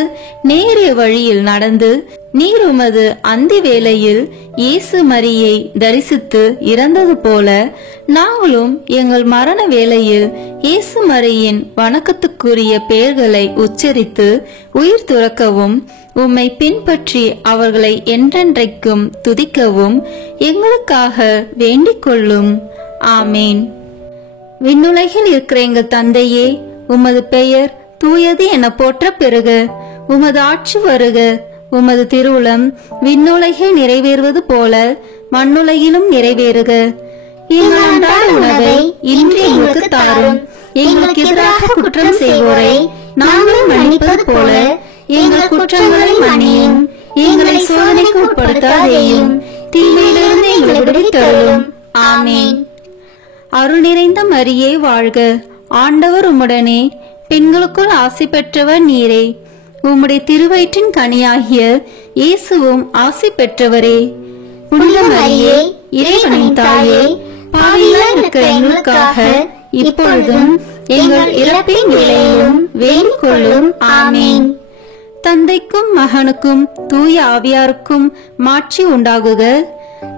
நேரிய வழியில் நடந்து நீர் உமது அந்தி வேளையில் இயேசு மரியை தரிசித்து இறந்தது போல நாங்களும் எங்கள் மரண வேளையில் இயேசு மரியின் வணக்கத்துக்குரிய பெயர்களை உச்சரித்து உயிர் துறக்கவும் உம்மை பின்பற்றி அவர்களை என்றென்றைக்கும் துதிக்கவும் எங்களுக்காக வேண்டிக் கொள்ளும். ஆமேன். விண்ணுலகில் இருக்கிற எங்கள் தந்தையே, உமது பெயர் தூயது என போற்ற பெறுக. உமது ஆட்சி வருக. உமது திருவுளம் விண்ணுலகில் நிறைவேறுவது போல மண்ணுலகிலும் நிறைவேறுக. எங்கள் அன்றாட உணவை இன்று எங்களுக்கு தாரும். எங்களுக்கு எதிராக குற்றம் செய்வோரை நாங்கள் மன்னிப்பது போல எங்கள் குற்றங்களை மன்னியும். எங்களை சோதனைக்கு உட்படுத்தாதேயும், தீமையிலிருந்து எங்களை விடுவித்தருளும். ஆமென். அருள் நிறைந்த மரியே வாழ்க. ஆண்டவர் உம்முடனே, பெண்களுக்குள் ஆசி பெற்றவர் நீரே. உம்முடைய திருவயிற்றின் கனியாகிய இயேசுவும் ஆசி பெற்றவரே. புனித மரியே, இறைவனின் தாயே, பாவிகளாய் இருக்கிற எங்களுக்காக இப்பொழுதும் எங்கள் இறப்பின் வேளையிலும் வேண்டிக் கொள்ளும். ஆமென். தந்தைக்கும் மகனுக்கும் தூய ஆவியாருக்கும் மாட்சி உண்டாகுக.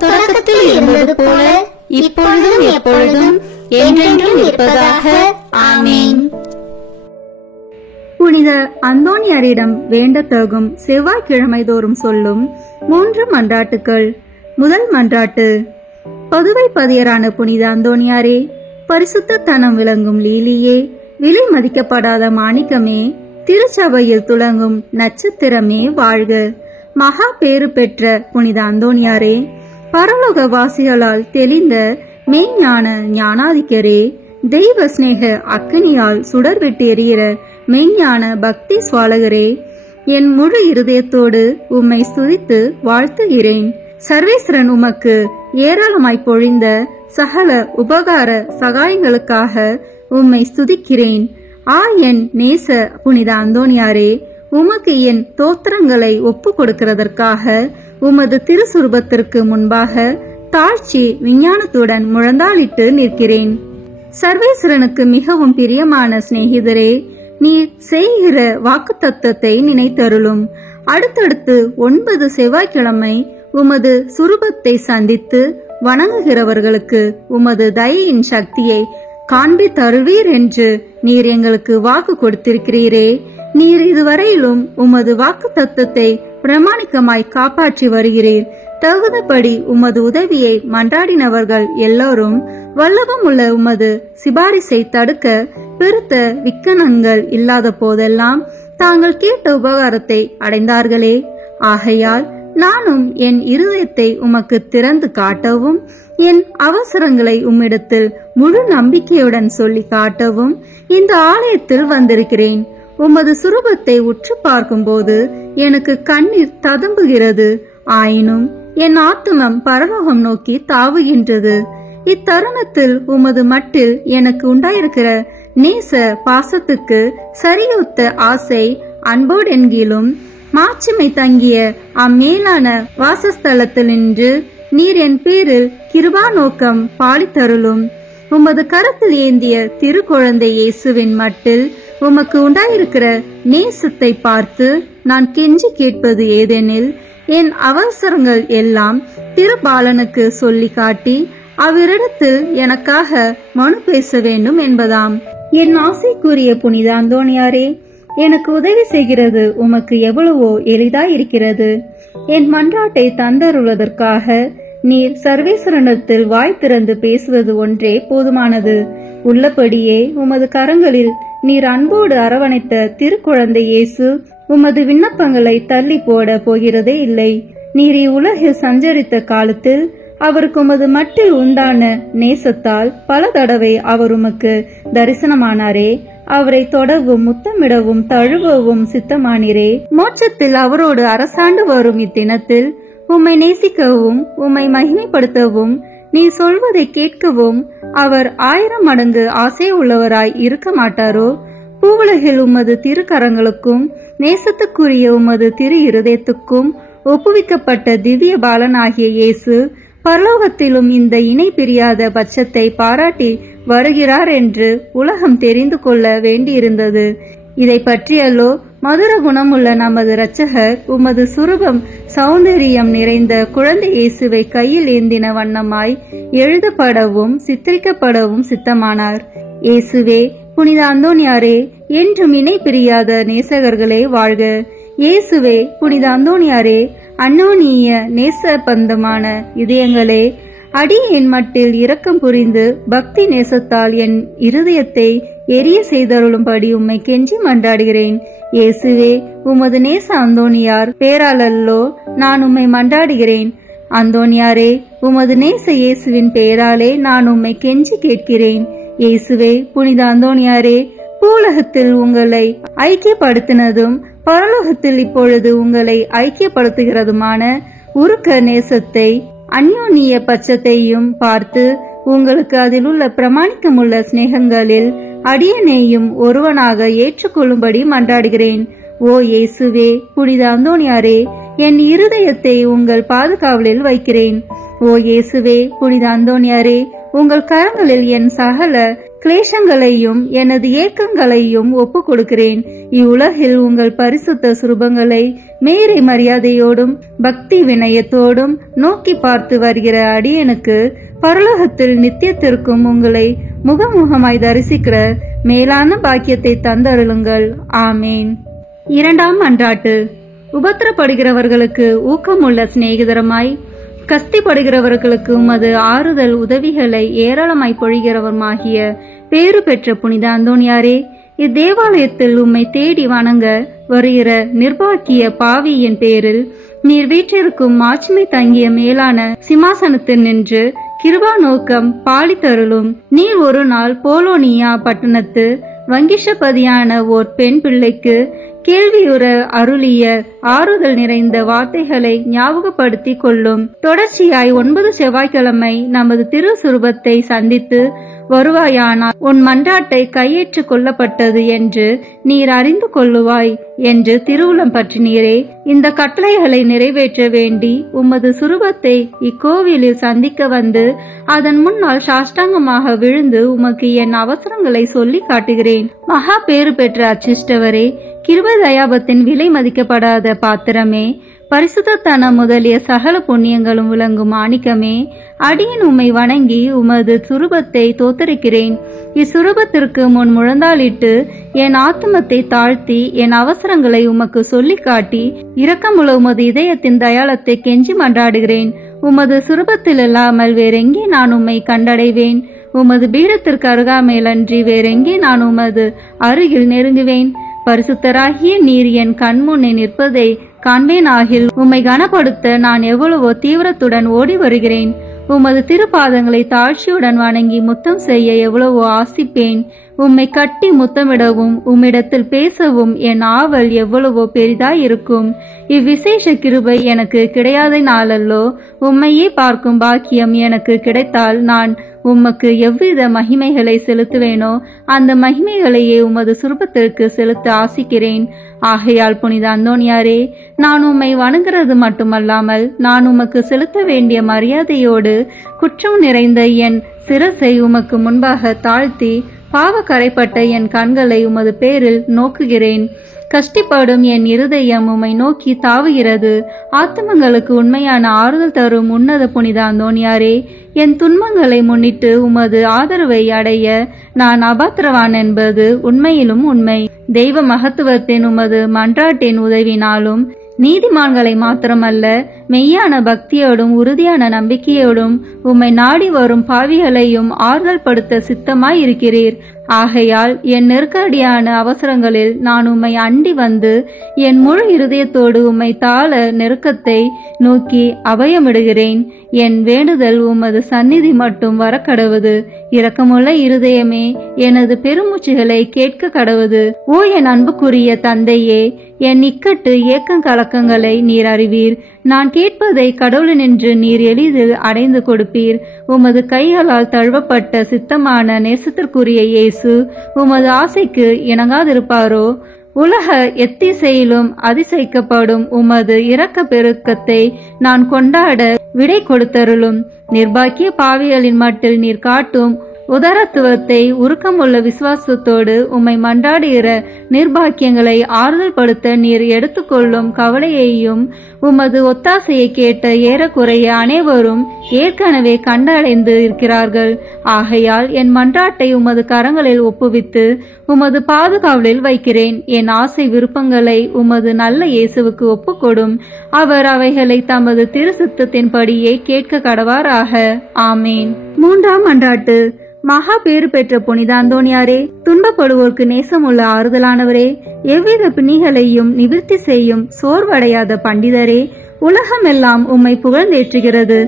தொடக்கத்தில் இருந்தது போல இப்பொழுதும் எப்பொழுதும் என்றென்றும் இருப்பதாக. ஆமென். புனித அந்தோனியாரிடம் வேண்டத்தகும் செவ்வாய்க்கிழமை தோறும் சொல்லும் 3 மன்றாட்டுக்கள். முதல் மன்றாட்டு. பதுவை பதியரான புனித அந்தோனியாரே, பரிசுத்த தனம் விளங்கும் லீலியே, விலை மதிக்கப்படாத மாணிக்கமே, திருச்சபையில் துலங்கும் நட்சத்திரமே வாழ்க. மகா பேறு பெற்ற புனித அந்தோனியாரே, பரலோக வாசிகளால் தெளிந்த மெய்ஞான ஞானாதிக்கரே, தெய்வ ஸ்நேக அக்கினியால் சுடர்விட்டு எரிகிற மெய்ஞான பக்தி சுவாலகரே, என் முழு இருதயத்தோடு உம்மை ஸ்துதித்து வாழ்த்துகிறேன். சர்வேஸ்வரன் உமக்கு ஏராளமாய் பொழிந்த சகல உபகார சகாயங்களுக்காக உம்மை ஸ்துதிக்கிறேன். என் நேச புனித அந்தோனியாரே, உமக்கு என் தோத்திரங்களை ஒப்பு கொடுக்கிறதற்காக உமது திருசுரூபத்திற்கு முன்பாக தாழ்ச்சி விஞ்ஞானத்துடன் முழந்தாளிட்டு நிற்கிறேன். சர்வேஸ்வரனுக்கு மிகவும் பிரியமான சிநேகிதரே, நீர் செய்கிற வாக்கு தத்தத்தை நினைத்தருளும். அடுத்தடுத்து 9 செவ்வாய்க்கிழமை உமது சுரூபத்தை சந்தித்து வணங்குகிறவர்களுக்கு உமது தயையின் சக்தியை காண்பித்தருள்வீர் என்று நீர் எங்களுக்கு வாக்கு கொடுத்திருக்கிறீரே. நீர் இதுவரையிலும் உமது வாக்கு தத்தத்தை பிரமாணிக்கமாய் காப்பாற்றி வருகிறீர். தகுந்தபடி உமது உதவியை மன்றாடினவர்கள் எல்லோரும் வல்லபம் உள்ள உமது சிபாரிசை தடுக்க பெருத்த விக்கனங்கள் இல்லாத போதெல்லாம் தாங்கள் கேட்ட உபகாரத்தை அடைந்தார்களே. ஆகையால் நானும் என் இருதயத்தை உமக்கு திறந்து காட்டவும், என் அவசரங்களை உம்மிடத்தில் முழு நம்பிக்கையுடன் சொல்லி காட்டவும் இந்த ஆலயத்தில் வந்திருக்கிறேன். உமது சுரூபத்தை உற்று பார்க்கும்போது எனக்கு கண்ணீர் ததும்புகிறது. ஆயினும் என் ஆத்துமம் பரலோகம் நோக்கி தாவுகின்றது. இத்தருணத்தில் உமது மட்டில் எனக்கு உண்டாயிருக்கிற நேச பாசத்துக்கு சரியொத்த ஆசை அன்போடென்கிலும் மாட்சிமை தங்கிய அம்மேலான வாசஸ்தலத்தில் நின்று நீர் என் பேரில் கிருபா நோக்கம் பாலித்தருளும். உமது கரத்தில் ஏந்திய திருக்குழந்தை இயேசுவின் மட்டில் உமக்கு உண்டாயிருக்கிற நேசத்தை பார்த்து நான் கெஞ்சி கேட்பது ஏதெனில், என் அவசரங்கள் எல்லாம் திருபாலனுக்கு சொல்லி காட்டி அவரிடத்தில் எனக்காக மனு பேச வேண்டும் என்பதாம். என் ஆசைக்குரிய புனித அந்தோணியாரே, எனக்கு உதவி செய்கிறது உமக்கு எவ்வளவோ எளிதாயிருக்கிறது. என் மன்றாட்டை தந்தருவதற்காக நீர் சர்வேஸ்வரனிடத்தில் வாய் திறந்து பேசுவது ஒன்றே போதுமானது. உள்ளபடியே உமது கரங்களில் நீர் அன்போடு அரவணைத்த திருக்குழந்தை இயேசு உமது விண்ணப்பங்களை தள்ளி போட போகிறதே இல்லை. நீர் இவ்வுலகில் சஞ்சரித்த காலத்தில் அவருக்கு உமது மட்டில் உண்டான நேசத்தால் பல தடவை அவர் உமக்கு தரிசனமானாரே. அவரை தொடவும் முத்தமிடவும் தழுவவும் சித்தமானீரே. மோட்சத்தில் அவரோடு அரசாண்டு வரும் இத்தினத்தில் உம்மை நேசிக்கவும் உம்மை மகிமைப்படுத்தவும் நீ சொல்வதை கேட்கவும் அவர் 1000 மடங்கு ஆசை உள்ளவராய் இருக்க மாட்டாரோ? பூவுலகில் உமது திருக்கரங்களுக்கும் நேசத்துக்குரிய உமது திரு இருதயத்துக்கும் ஒப்புவிக்கப்பட்ட திவ்ய பாலனாகிய இயேசு பரலோகத்திலும் இந்த இணை பிரியாத பட்சத்தை பாராட்டி வருகிறார் என்று உலகம் தெரிந்து கொள்ள வேண்டியிருந்தது. இதை பற்றியல்லோ மதுர குணமுள்ள நமது இரட்சகர் உமது சுரூபம் சௌந்தரியம் நிறைந்த குழந்தை இயேசுவை கையில் ஏந்தின வண்ணமாய் எழுதப்படவும் சித்தரிக்கப்படவும் சித்தமானார். இயேசுவே, புனித அந்தோணியாரே, என்றும் இணை பிரியாத நேசகர்களே வாழ்க. இயேசுவே, புனித அந்தோணியாரே, அன்னோனிய நேச பந்தமான இதயங்களே, அடியேன் மட்டில் இரக்கம் புரிந்து பக்தி நேசத்தால் என் இருதயத்தை எரிய செய்தருளும்படி உம்மை கெஞ்சி மன்றாடுகிறேன். இயேசுவே, உமது நேச அந்தோணியார் பேராலல்லோ நான் உம்மை மன்றாடுகிறேன். அந்தோணியாரே, உமது நேச இயேசுவின் பெயராலே நான் உம்மை கெஞ்சி கேட்கிறேன். இயேசுவே, புனித அந்தோணியாரே, பூலகத்தில் உங்களை ஐக்கியப்படுத்தினதும் பரலோகத்தில் இப்பொழுது உங்களை ஐக்கியப்படுத்துகிறதுமான உருக்க நேசத்தை அந்யோன்ய பட்சத்தையும் பார்த்து உங்களுக்கு அதில் உள்ள பிரமாணிக்கமுள்ள சிநேகங்களில் அடியனையும் ஒருவனாக ஏற்றுக்கொள்ளும்படி மன்றாடுகிறேன். ஓ இயேசுவே, புனித அந்தோணியாரே, என் இருதயத்தை உங்கள் பாதுகாவலில் வைக்கிறேன். ஓ இயேசுவே, புனித அந்தோணியாரே, உங்கள் கரங்களில் என் சகல கிளேசங்களையும் எனது ஏக்கங்களையும் ஒப்பு கொடுக்கிறேன். இவ்வுலகில் உங்கள் பரிசுத்த சுரூபங்களை மேரை மரியாதையோடும் பக்தி வினயத்தோடும் நோக்கி பார்த்து வருகிற அடியனுக்கு பரலோகத்தில் நித்தியத்திற்கும் உங்களை முகமுகமாய் தரிசிக்கிற மேலான பாக்கியத்தை தந்தருளுங்கள். ஆமேன். 2ஆம் மன்றாட்டு. உபத்திரப்படுகிறவர்களுக்கு ஊக்கமுள்ள சிநேகிதரமாய் கஸ்திப்படுகிறவர்களுக்கு உமது ஆறுதல் உதவிகளை ஏராளமாய் பொழிகிறவருமாகிய பேறு பெற்ற புனித அந்தோணியாரே, இத்தேவாலயத்தில் உம்மை தேடி வணங்க வருகிற நிர்பாக்கிய பாவியின் பேரில் நீர் வீற்றிருக்கும் மாட்சிமை தங்கிய மேலான சிம்மாசனத்தில் நின்று கிருபா நோக்கம் பாலித்தருளும். நீர் ஒரு நாள் போலோனியா பட்டணத்து வங்கிஷபதியான ஓர் பெண் பிள்ளைக்கு கேள்வியுற அருளிய ஆறுதல் நிறைந்த வார்த்தைகளை ஞாபகப்படுத்தி கொள்ளும். தொடர்ச்சியாய் 9 செவ்வாய்க்கிழமை நமது திரு சுரூபத்தை சந்தித்து வருவாயானால் உன் மன்றாட்டை கையேற்று கொள்ளப்பட்டது என்று நீர் அறிந்து கொள்ளுவாய் என்று திருவுளம் பற்றினீரே. இந்த கட்டளைகளை நிறைவேற்ற வேண்டி உமது சுரூபத்தை இக்கோவிலில் சந்திக்க வந்து அதன் முன்னால் சாஷ்டாங்கமாக விழுந்து உமக்கு என் அவசரங்களை சொல்லி காட்டுகிறேன். மகா பேறு பெற்ற அச்சிஷ்டவரே, கிருபை தயாபத்தின் விலை மதிக்கப்படாத பாத்திரமே, பரிசுத்தத்தனம் முதலிய சகல புண்ணியங்களும் விளங்கும் மாணிக்கமே, அடியேன் உம்மை வணங்கி உமது சுரூபத்தை தோத்தரிக்கிறேன். இச்சுரூபத்திற்கு முன் முழந்தாளிட்டு என் ஆத்துமத்தை தாழ்த்தி என் அவசரங்களை உமக்கு சொல்லி காட்டி இரக்கமுள்ள உமது இதயத்தின் தயாளத்தை கெஞ்சி மன்றாடுகிறேன். உமது சுரூபத்தில் இல்லாமல் வேறெங்கே நான் உம்மை கண்டடைவேன்? உமது பீடத்திற்கு அருகாமையிலன்றி வேறெங்கே நான் உமது அருகில் நெருங்குவேன்? பரிசுத்தராகிய நீர் என் கண்முன்னே நிற்பதை காண்பேனாகில் உம்மை கனப்படுத்த நான் எவ்வளவோ தீவிரத்துடன் ஓடி வருகிறேன். உமது திருப்பாதங்களை தாழ்ச்சியுடன் வணங்கி முத்தம் செய்ய எவ்வளவோ ஆசிப்பேன். உம்மை கட்டி முத்தமிடவும் உம்மிடத்தில் பேசவும் என் ஆவல் எவ்வளவோ பெரிதாயிருக்கும். இவ்விசேஷ கிருபை எனக்கு கிடையாத நாளல்லோ. உம்மையே பார்க்கும் பாக்கியம் எனக்கு கிடைத்தால் நான் உமக்கு எவ்வித மகிமைகளை செலுத்துவேனோ அந்த மகிமைகளையே உமது சுரூபத்திற்கு செலுத்த ஆசிக்கிறேன். ஆகையால் புனித அந்தோணியாரே, நான் உம்மை வணங்குறது மட்டுமல்லாமல் நான் உமக்கு செலுத்த வேண்டிய மரியாதையோடு குற்றம் நிறைந்த என் சிரசை உமக்கு முன்பாக தாழ்த்தி பாவ கரைப்பட்ட என் கண்களை உமது பேரில் நோக்குகிறேன். கஷ்டப்படும் என் இருதயம் உம்மை நோக்கி தாவுகிறது. ஆத்துமங்களுக்கு உண்மையான ஆறுதல் தரும் உன்னத புனித அந்தோணியாரே, என் துன்பங்களை முன்னிட்டு உமது ஆதரவை அடைய நான் அபாத்திரவான் என்பது உண்மையிலும் உண்மை. தெய்வ மகத்துவத்தின் உமது மன்றாட்டின் உதவினாலும் நீதிமான்களை மாத்திரமல்ல, மெய்யான பக்தியோடும் உறுதியான நம்பிக்கையோடும் உம்மை நாடி வரும் பாவிகளையும் ஆறுதல் படுத்த சித்தமாய் இருக்கிறீர். ஆகையால் என் நெருக்கடியான அவசரங்களில் நான் உம்மை அண்டி வந்து என் முழு இருதயத்தோடு உம்மை தாழ நெருக்கத்தை நோக்கி அபயமிடுகிறேன். என் வேண்டுதல் உமது சந்நிதி மட்டும் வர கடவுது. இரக்கமுள்ள இருதயமே, எனது பெருமூச்சுகளை கேட்க கடவுது. ஓ என் அன்புக்குரிய தந்தையே, என் இக்கட்டு ஏக்கம் கலக்கங்களை நீர் அறிவீர். நான் கேட்பதை கடவுளினின்று நீர் எளிதில் அடைந்து கொடுப்பீர். உமது கைகளால் தழுவப்பட்ட சித்தமான நேசத்திற்குரிய இயேசு உமது ஆசைக்கு இணங்காதிருப்பாரோ? உலக எத்திசையிலும் அதிசயிக்கப்படும் உமது இரக்க பெருக்கத்தை நான் கொண்டாட விடை கொடுத்தருளும். நிர்பாக்கிய பாவிகளின் மட்டில் நீர் காட்டும் உதரத்துவத்தை உருக்கமுள்ள விசுவாசத்தோடு உம்மை மன்றாடுகிற நிர்பாக்கியங்களை ஆறுதல் படுத்த நீர் எடுத்துக்கொள்ளும் கவலையையும் உமது ஒத்தாசையை கேட்ட ஏறக்குறைய அனைவரும் ஏற்கனவே கண்டடைந்து இருக்கிறார்கள். ஆகையால் என் மன்றாட்டை உமது கரங்களில் ஒப்புவித்து உமது பாதுகாவலில் வைக்கிறேன். என் ஆசை விருப்பங்களை உமது நல்ல இயேசுவுக்கு ஒப்புக்கொடும். அவர் அவைகளை தமது திருசித்தத்தின்படியே கேட்க கடவாராக. ஆமேன். மூன்றாம் மன்றாட்டு. மகா பேறு பெற்ற புனித அந்தோணியாரே, துன்பப்படுவோர்க்கு நேசமுள்ள ஆறுதலானவரே, எவ்வித பிணிகளையும் நிவர்த்தி செய்யும் சோர்வடையாத பண்டிதரே, உலகமெல்லாம் உம்மை புகழ்ந்தேற்றுகிறது.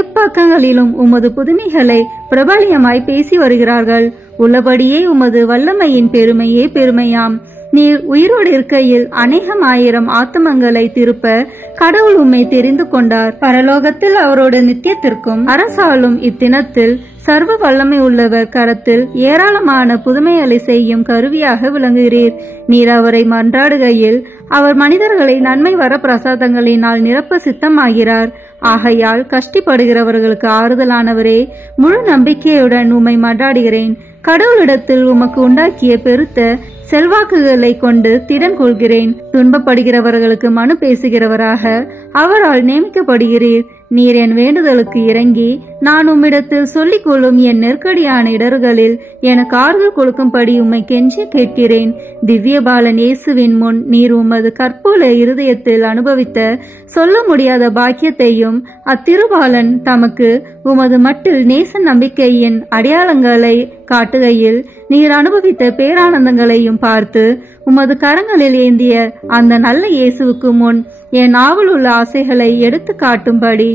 எப்பக்கங்களிலும் உமது புதுமைகளை பிரபலியமாய் பேசி வருகிறார்கள். உள்ளபடியே உமது வல்லமையின் பெருமையே பெருமையாம். நீர் உயிரோடு இருக்கையில் அநேகம் ஆயிரம் ஆத்மங்களை திருப்ப கடவுள் உம்மை தெரிந்து கொண்டார். பரலோகத்தில் அவரோட நித்தியத்திற்கும் அரசாலும் இத்தினத்தில் சர்வ வல்லமை உள்ளவர் கரத்தில் ஏராளமான புதுமைகளை செய்யும் கருவியாக விளங்குகிறீர். நீர் அவரை மன்றாடுகையில் அவர் மனிதர்களை நன்மை வர பிரசாதங்களினால் நிரப்ப சித்தமாகிறார். ஆகையால் கஷ்டப்படுகிறவர்களுக்கு ஆறுதலானவரே, முழு நம்பிக்கையுடன் உம்மை மன்றாடுகிறேன். கடவுளிடத்தில் உமக்கு உண்டாக்கிய பெருத்த செல்வாக்குகளை கொண்டு திடன் கொள்கிறேன். துன்பப்படுகிறவர்களுக்கு மனு பேசுகிறவராக அவரால் நியமிக்கப்படுகிறீர். நீர் என் வேண்டுதலுக்கு இறங்கி நான் உம்மிடத்தில் சொல்லிக் கொள்ளும் என் நெருக்கடியான இடர்களில் எனக்கு ஆறுதல் கொடுக்கும்படி உம்மை கெஞ்சி கேட்கிறேன். திவ்ய பாலன் இயேசுவின் முன் நீர் உமது கற்புள்ள இருதயத்தில் அனுபவித்த சொல்ல முடியாத பாக்கியத்தையும் அத்திருபாலன் தமக்கு உமது மட்டில் நேச நம்பிக்கையின் அடையாளங்களை காட்டுகையில் நீர் அனுபவித்த பேரானந்தங்களையும் பார்த்து உமது கரங்களில் ஏந்திய அந்த நல்ல இயேசுவுக்கு முன் என் ஆவலுள்ள ஆசைகளை எடுத்து காட்டும்படி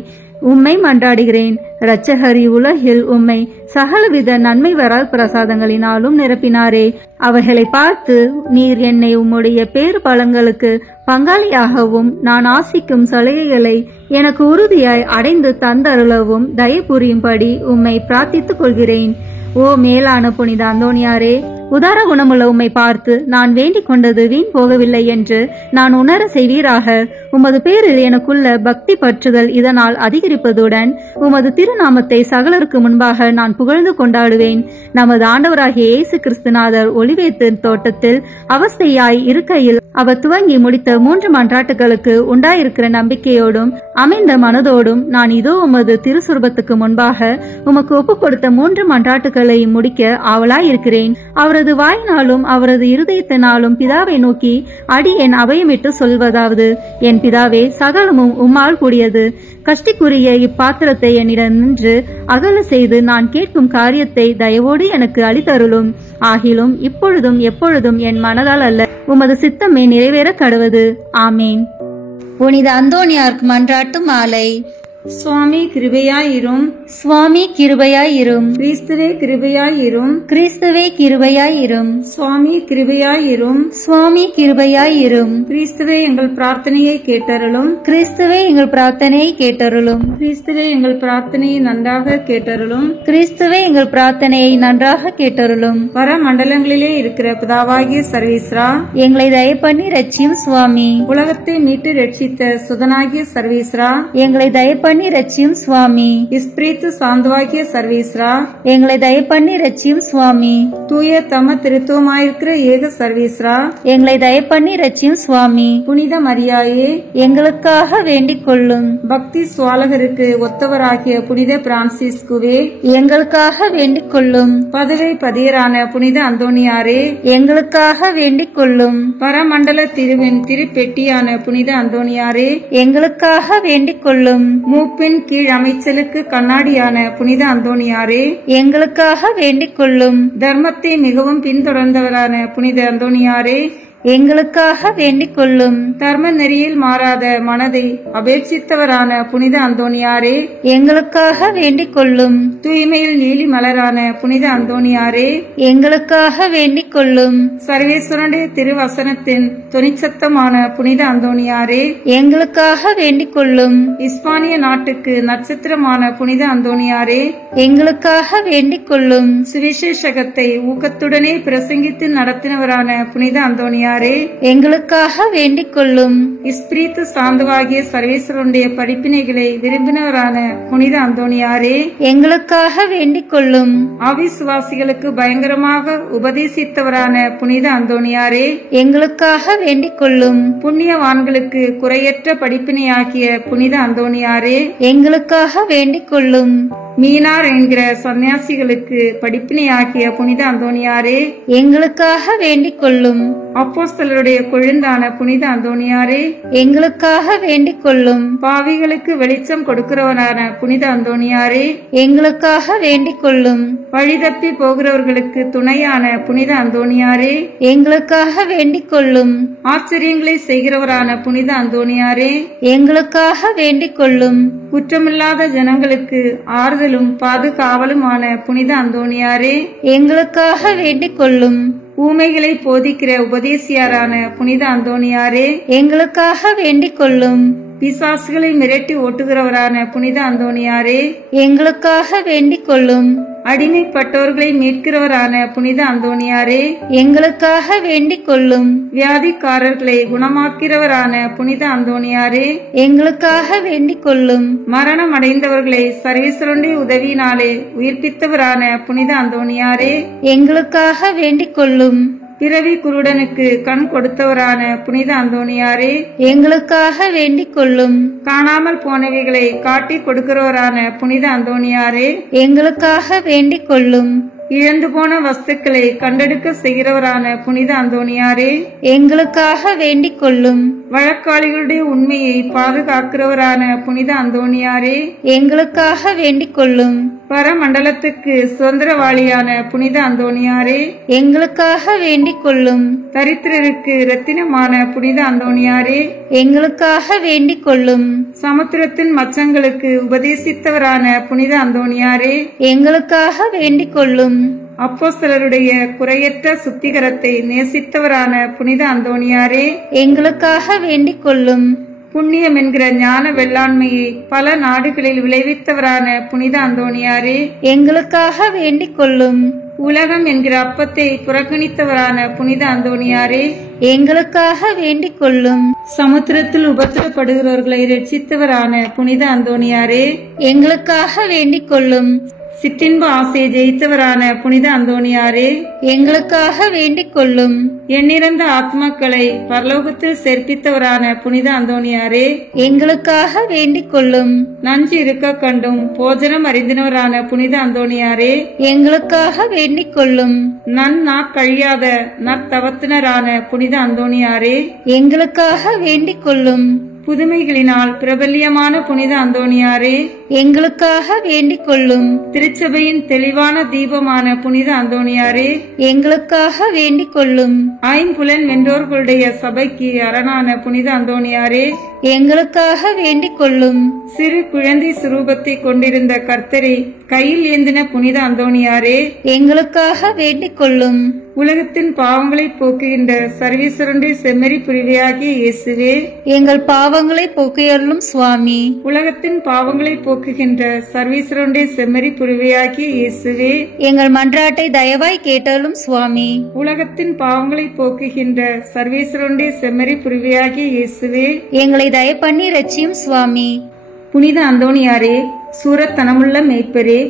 உம்மை மன்றாடுகிறேன். இரட்சகரி உலகில் உம்மை சகலவித நன்மை வரா பிரசாதங்களினாலும் நிரப்பினாரே. அவைகளை பார்த்து நீர் என்னை உம்முடைய பேறு பலங்களுக்கு பங்காளியாகவும் நான் ஆசிக்கும் சலுகைகளை எனக்கு உறுதியாய் அடைந்து தந்தருளவும் தயை புரியும்படி உம்மை பிரார்த்தித்துக் கொள்கிறேன். ஓ மேலான புனித அந்தோணியாரே, உதார குணமுள்ள உம்மை பார்த்து நான் வேண்டிக் கொண்டது வீண் போகவில்லை என்று நான் உணர செய்வீராக. உமது பேரில் எனக்குள்ள பக்தி பற்றுதல் இதனால் அதிகரிப்பதுடன் உமது திருநாமத்தை சகலருக்கு முன்பாக நான் புகழ்ந்து கொண்டாடுவேன். நமது ஆண்டவராகிய இயேசு கிறிஸ்துநாதர் ஒலிவேத்து தோட்டத்தில் அவஸ்தையாய் இருக்கையில் அவர் துவங்கி முடித்த 3 மன்றாட்டுகளுக்கு உண்டாயிருக்கிற நம்பிக்கையோடும் அமைந்த மனதோடும் நான் இதோ உமது திருசுரூபத்துக்கு முன்பாக உமக்கு ஒப்புக் கொடுத்த 3 மன்றாட்டுகளை முடிக்க ஆவலாயிருக்கிறேன். அவரது வாயினாலும் அவரது இருதயத்தினாலும் பிதாவை நோக்கி அடியேன் அபயமிட்டு சொல்வதாவது: என் பிதாவே, சகலமும் உம்மால் கூடியது. கஷ்டிக்குரிய இப்பாத்திரத்தை என்னிடம் நின்று அகல செய்து நான் கேட்கும் காரியத்தை தயவோடு எனக்கு அளித்தருளும். ஆகிலும் இப்பொழுதும் எப்பொழுதும் என் மனதால் அல்ல, உமது சித்தமே நிறைவேற கடவது. ஆமேன். புனித அந்தோணியார் மன்றாட்டு மாலை. சுவாமி கிருபையாயிரும். சுவாமி கிருபையாயிரும். கிறிஸ்துவே கிருபையாயிரும். கிறிஸ்துவே கிருபையாயிரும். சுவாமி கிருபையாயிரும். சுவாமி கிருபையாயிரும். கிறிஸ்துவே எங்கள் பிரார்த்தனையை கேட்டருளும். கிறிஸ்துவே எங்கள் பிரார்த்தனையை கேட்டருளும். கிறிஸ்துவே எங்கள் பிரார்த்தனையை நன்றாக கேட்டருளும். கிறிஸ்துவே எங்கள் பிரார்த்தனையை நன்றாக கேட்டருளும். வர மண்டலங்களிலே இருக்கிற பிதாவாகிய சர்வேஸ்வரா, எங்களை தயவு பண்ணி ரட்சியும் சுவாமி. உலகத்தை மீட்டு ரட்சித்த சுதனாகிய சர்வேஸ்வரா, எங்களை தயவு பண்ணி ரட்சியும் சுவாமி. இஸ்பிரித்து சாந்தவாகிய சர்வேஸ்வரா, எங்களை தயவு பண்ணி ரட்சியும் சுவாமி. தூய தம திருத்துவமாயிருக்கிற ஏக சர்வேஸ்வரா, எங்களை தயவு பண்ணி ரட்சியும் சுவாமி. புனித மரியாயே, எங்களுக்காக வேண்டிக் கொள்ளும். பக்தி சுவாலகருக்கு ஒத்தவராகிய புனித பிரான்சிஸ்குவே, எங்களுக்காக வேண்டிக் கொள்ளும். பதவை பதியரான புனித அந்தோணியாரே, எங்களுக்காக வேண்டிக் கொள்ளும். பரமண்டல திருவின் திருப்பெட்டியான புனித அந்தோணியாரே, எங்களுக்காக வேண்டிக் கொள்ளும். மூப்பின் கீழ் அமைச்சலுக்கு கண்ணாடியான புனித அந்தோணியாரே, எங்களுக்காக வேண்டிக் கொள்ளும். தர்மத்தை மிகவும் பின்தொடர்ந்தவரான புனித அந்தோணியாரே, எங்களுக்காக வேண்டிக் கொள்ளும். தர்ம நெறியில் மாறாத மனதை அபேட்சித்தவரான புனித அந்தோணியாரே, எங்களுக்காக வேண்டிக் கொள்ளும். தூய்மையில் நீலி மலரான புனித அந்தோணியாரே, எங்களுக்காக வேண்டிக் கொள்ளும். சர்வேஸ்வரனுடைய திருவசனத்தின் தொனிச்சத்தமான புனித அந்தோணியாரே, எங்களுக்காக வேண்டிக் கொள்ளும். இஸ்பானிய நாட்டுக்கு நட்சத்திரமான புனித அந்தோணியாரே, எங்களுக்காக வேண்டிக் கொள்ளும். சுவிசேஷகத்தை ஊக்கத்துடனே பிரசங்கித்து நடத்தினவரான புனித அந்தோணியாரே, எங்களுக்காக வேண்டிக் கொள்ளும். இஸ்பிரித்து சாந்தவாகிய சர்வேஸ்வரனுடைய படிப்பினைகளை விரும்பினவரான புனித அந்தோணியாரே, எங்களுக்காக வேண்டிக் கொள்ளும். அவிசுவாசிகளுக்கு பயங்கரமாக உபதேசித்தவரான புனித அந்தோணியாரே, எங்களுக்காக வேண்டிக் கொள்ளும். புண்ணியவான்களுக்கு குறையற்ற படிப்பினையாகிய புனித அந்தோணியாரே, எங்களுக்காக வேண்டிக் கொள்ளும். மீனார் என்கிற சன்னியாசிகளுக்கு படிப்பினையாகிய புனித அந்தோணியாரே, எங்களுக்காக வேண்டிக் கொள்ளும். அப்போஸ்தலருடைய கொழுந்தான புனித அந்தோணியாரே, எங்களுக்காக வேண்டிக் கொள்ளும். பாவிகளுக்கு வெளிச்சம் கொடுக்கிறவரான புனித அந்தோணியாரே, எங்களுக்காக வேண்டிக் கொள்ளும். வழிதப்பி போகிறவர்களுக்கு துணையான புனித அந்தோணியாரே, எங்களுக்காக வேண்டிக் கொள்ளும். ஆச்சரியங்களை செய்கிறவரான புனித அந்தோணியாரே, எங்களுக்காக வேண்டிக் கொள்ளும். குற்றமில்லாத ஜனங்களுக்கு ஆறுதலும் பாதுகாவலுமான புனித அந்தோணியாரே, எங்களுக்காக வேண்டிக் கொள்ளும். ஊமைகளை போதிக்கிற உபதேசியாரான புனித அந்தோணியாரே, எங்களுக்காக வேண்டிக் கொள்ளும். பிசாசுகளை மிரட்டி ஓட்டுகிறவரான புனித அந்தோணியாரே, எங்களுக்காக வேண்டிக் கொள்ளும். அடிமைப்பட்டோர்களை மீட்கிறவரான புனித அந்தோணியாரே, எங்களுக்காக வேண்டிக் கொள்ளும். வியாதிக்காரர்களை குணமாக்கிறவரான புனித அந்தோணியாரே, எங்களுக்காக வேண்டிக் கொள்ளும். மரணம் அடைந்தவர்களை சர்வேஸ்வரனுடைய உதவியினாலே உயிர்ப்பித்தவரான புனித அந்தோணியாரே, எங்களுக்காக வேண்டிக் கொள்ளும். பிறவி குருடனுக்கு கண் கொடுத்தவரான புனித அந்தோணியாரே, எங்களுக்காக வேண்டிக் கொள்ளும். காணாமல் போனவைகளை காட்டி கொடுக்கிறவரான புனித அந்தோணியாரே, எங்களுக்காக வேண்டிக் கொள்ளும். இழந்து போன வஸ்துக்களை கண்டெடுக்க செய்கிறவரான புனித அந்தோணியாரே, எங்களுக்காக வேண்டிக் கொள்ளும். வழக்காளிகளுடைய உண்மையை பாதுகாக்கிறவரான புனித அந்தோணியாரே, எங்களுக்காக வேண்டிக் கொள்ளும். பரமண்டலத்துக்கு சுதந்திரவாளியான புனித அந்தோணியாரே, எங்களுக்காக வேண்டிக் கொள்ளும். தரித்திரருக்கு இரத்தினமான புனித அந்தோணியாரே, எங்களுக்காக வேண்டிக் கொள்ளும். சமுத்திரத்தின் மச்சங்களுக்கு உபதேசித்தவரான புனித அந்தோணியாரே, எங்களுக்காக வேண்டிக் கொள்ளும். அப்போஸ்தலருடைய குறையற்ற சுத்திகரத்தை நேசித்தவரான புனித அந்தோணியாரே, எங்களுக்காக வேண்டிக் கொள்ளும். புண்ணியம் என்கிற ஞான வெள்ளாண்மையை பல நாடுகளில் விளைவித்தவரான புனித அந்தோணியாரே, எங்களுக்காக வேண்டிக் கொள்ளும். உலகம் என்கிற அப்பத்தை புறக்கணித்தவரான புனித அந்தோணியாரே, எங்களுக்காக வேண்டிக் கொள்ளும். சமுத்திரத்தில் உபத்திரப்படுகிறவர்களை ரட்சித்தவரான புனித அந்தோணியாரே, எங்களுக்காக வேண்டிக் கொள்ளும். சிற்றின்ப ஆசையை ஜெயித்தவரான புனித அந்தோணியாரே, எங்களுக்காக வேண்டிக் கொள்ளும். எண்ணிறந்த ஆத்மாக்களை பரலோகத்தில் சேர்ப்பித்தவரான புனித அந்தோணியாரே, எங்களுக்காக வேண்டிக் கொள்ளும். நஞ்சு இருக்க கண்டும் போஜனம் அறிந்தினவரான புனித அந்தோணியாரே, எங்களுக்காக வேண்டிக் கொள்ளும். நற்கழியாத நற்தவத்தினரான புனித அந்தோணியாரே, எங்களுக்காக வேண்டிக் கொள்ளும். புதுமைகளினால் பிரபல்யமான புனித அந்தோணியாரே, எங்களுக்காக வேண்டிக் கொள்ளும். திருச்சபையின் தெளிவான தீபமான புனித அந்தோணியாரே, எங்களுக்காக வேண்டிக் கொள்ளும். ஐம்புலன் வென்றோர்களுடைய சபைக்கு அரணான புனித அந்தோணியாரே, எங்களுக்காக வேண்டிக் கொள்ளும். சிறு குழந்தை சுரூபத்தை கொண்டிருந்த கர்த்தரை கையில் ஏந்தின புனித அந்தோணியாரே, எங்களுக்காக வேண்டிக் கொள்ளும். உலகத்தின் பாவங்களை போக்குகின்ற சர்வீஸ்வரனுடைய செம்மறி புரிவையாகிய இயேசுவே, எங்கள் பாவங்களை போக்கியருளும் சுவாமி. உலகத்தின் பாவங்களை போக்குகின்ற சர்வீஸ்வரனுடைய செம்மறி புரிவையாகிய இயேசுவே, எங்கள் மன்றாட்டை தயவாய் கேட்டருளும் சுவாமி. உலகத்தின் பாவங்களை போக்குகின்ற சர்வீஸ்வரனுடைய செம்மறி புரிவையாகிய இயேசுவே, எங்களை தயப்பண்ணி ரட்சியும் சுவாமி. புனித அந்தோணியாரே, சூரத்தனமுள்ள மேய்ப்பரே,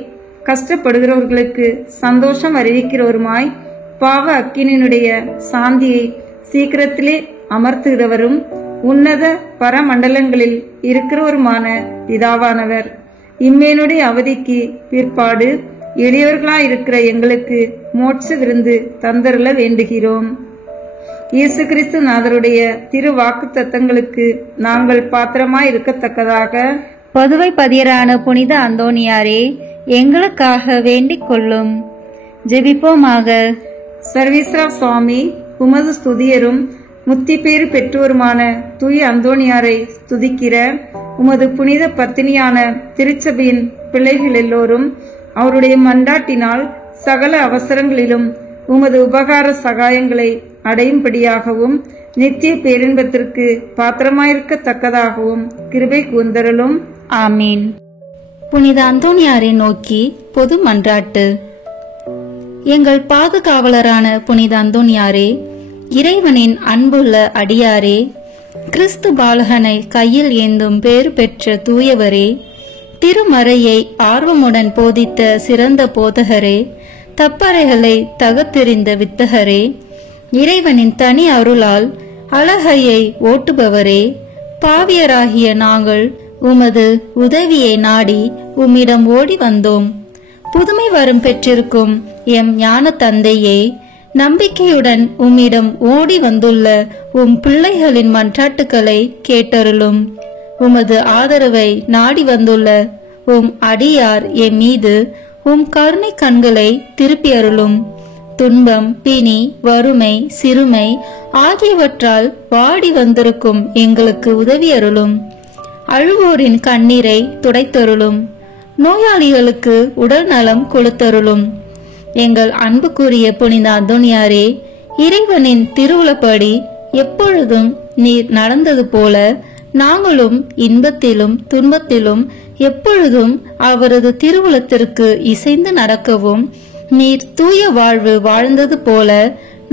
கஷ்டப்படுகிறவர்களுக்கு சந்தோஷம் அறிவிக்கிறவருமாய் பாவ அக்கினியினுடைய சாந்தியை சீக்கிரத்திலே அமர்த்துகிறவரும் உன்னத பரமண்டலங்களில் இருக்கிறவருமான பிதாவானவர், இம்மேனுடைய அவதிக்கு பிற்பாடு எளியவர்களாயிருக்கிற எங்களுக்கு மோட்ச விருந்து தந்தருள வேண்டுகிறோம். இயேசு கிறிஸ்து நாதருடைய திரு வாக்கு தத்தங்களுக்கு நாங்கள் பாத்திரமாய் இருக்கத்தக்கதாக பதுவை பதியரான புனித அந்தோணியாரே, எங்களுக்காக வேண்டிக் கொள்ளும். ஜெபிப்போமாக. சர்வீஸ்வரா சுவாமி, உமது ஸ்துதியரும் முத்தி பேறு பெற்றோருமான தூய அந்தோணியாரை ஸ்துதிக்கிற உமது புனித பத்தினியான திருச்சபையின் பிள்ளைகள் எல்லோரும் அவருடைய மன்றாட்டினால் சகல அவசரங்களிலும் உமது உபகார சகாயங்களை அடையும்படியாகவும் நித்திய பேரின்பத்திற்கு பாத்திரமாயிருக்கத்தக்கதாகவும் கிருபை கூர்ந்தருளும். ஆமீன். புனித அந்தோணியாரை நோக்கி பொது மன்றாட்டு. எங்கள் பாதுகாவலரான புனித அந்தோணியாரே, இறைவனின் அன்புள்ள அடியாரே, கிறிஸ்து பாலகனை கையில் ஏந்தும் பேறு பெற்ற தூயவரே, திருமறையை ஆர்வமுடன் போதித்த சிறந்த போதகரே, தப்பறைகளை தகத்தெறிந்த வித்தகரே, இறைவனின் தனி அருளால் அழகையை ஓட்டுபவரே, பாவியராகிய நாங்கள் உமது உதவியை நாடி உம்மிடம் ஓடி வந்தோம். புதுமை வரம் பெற்றிருக்கும் எம் ஞான தந்தையே, நம்பிக்கையுடன் உம்மிடம் ஓடி வந்துள்ள உம் பிள்ளைகளின் மன்றாட்டுக்களை கேட்டருளும். உமது ஆதரவை நாடி வந்துள்ள உம் அடியார் எம் மீது உம் கருணை கண்களை திருப்பி அருளும். துன்பம், பிணி, வறுமை, சிறுமை ஆகியவற்றால் வாடி வந்திருக்கும் எங்களுக்கு உதவி அருளும். அழுவோரின் கண்ணீரை துடைத்தருளும். நோயாளிகளுக்கு உடல் நலம் கொடுத்தருளும். எங்கள் அன்புக்குரிய புனித அந்தோணியாரே, இறைவனின் திருவுளப்படி எப்பொழுதும் நீர் நடந்தது போல நாங்களும் இன்பத்திலும் துன்பத்திலும் எப்பொழுதும் அவரது திருவுளத்திற்கு இசைந்து நடக்கவும், நீர் தூய வாழ்வு வாழ்ந்தது போல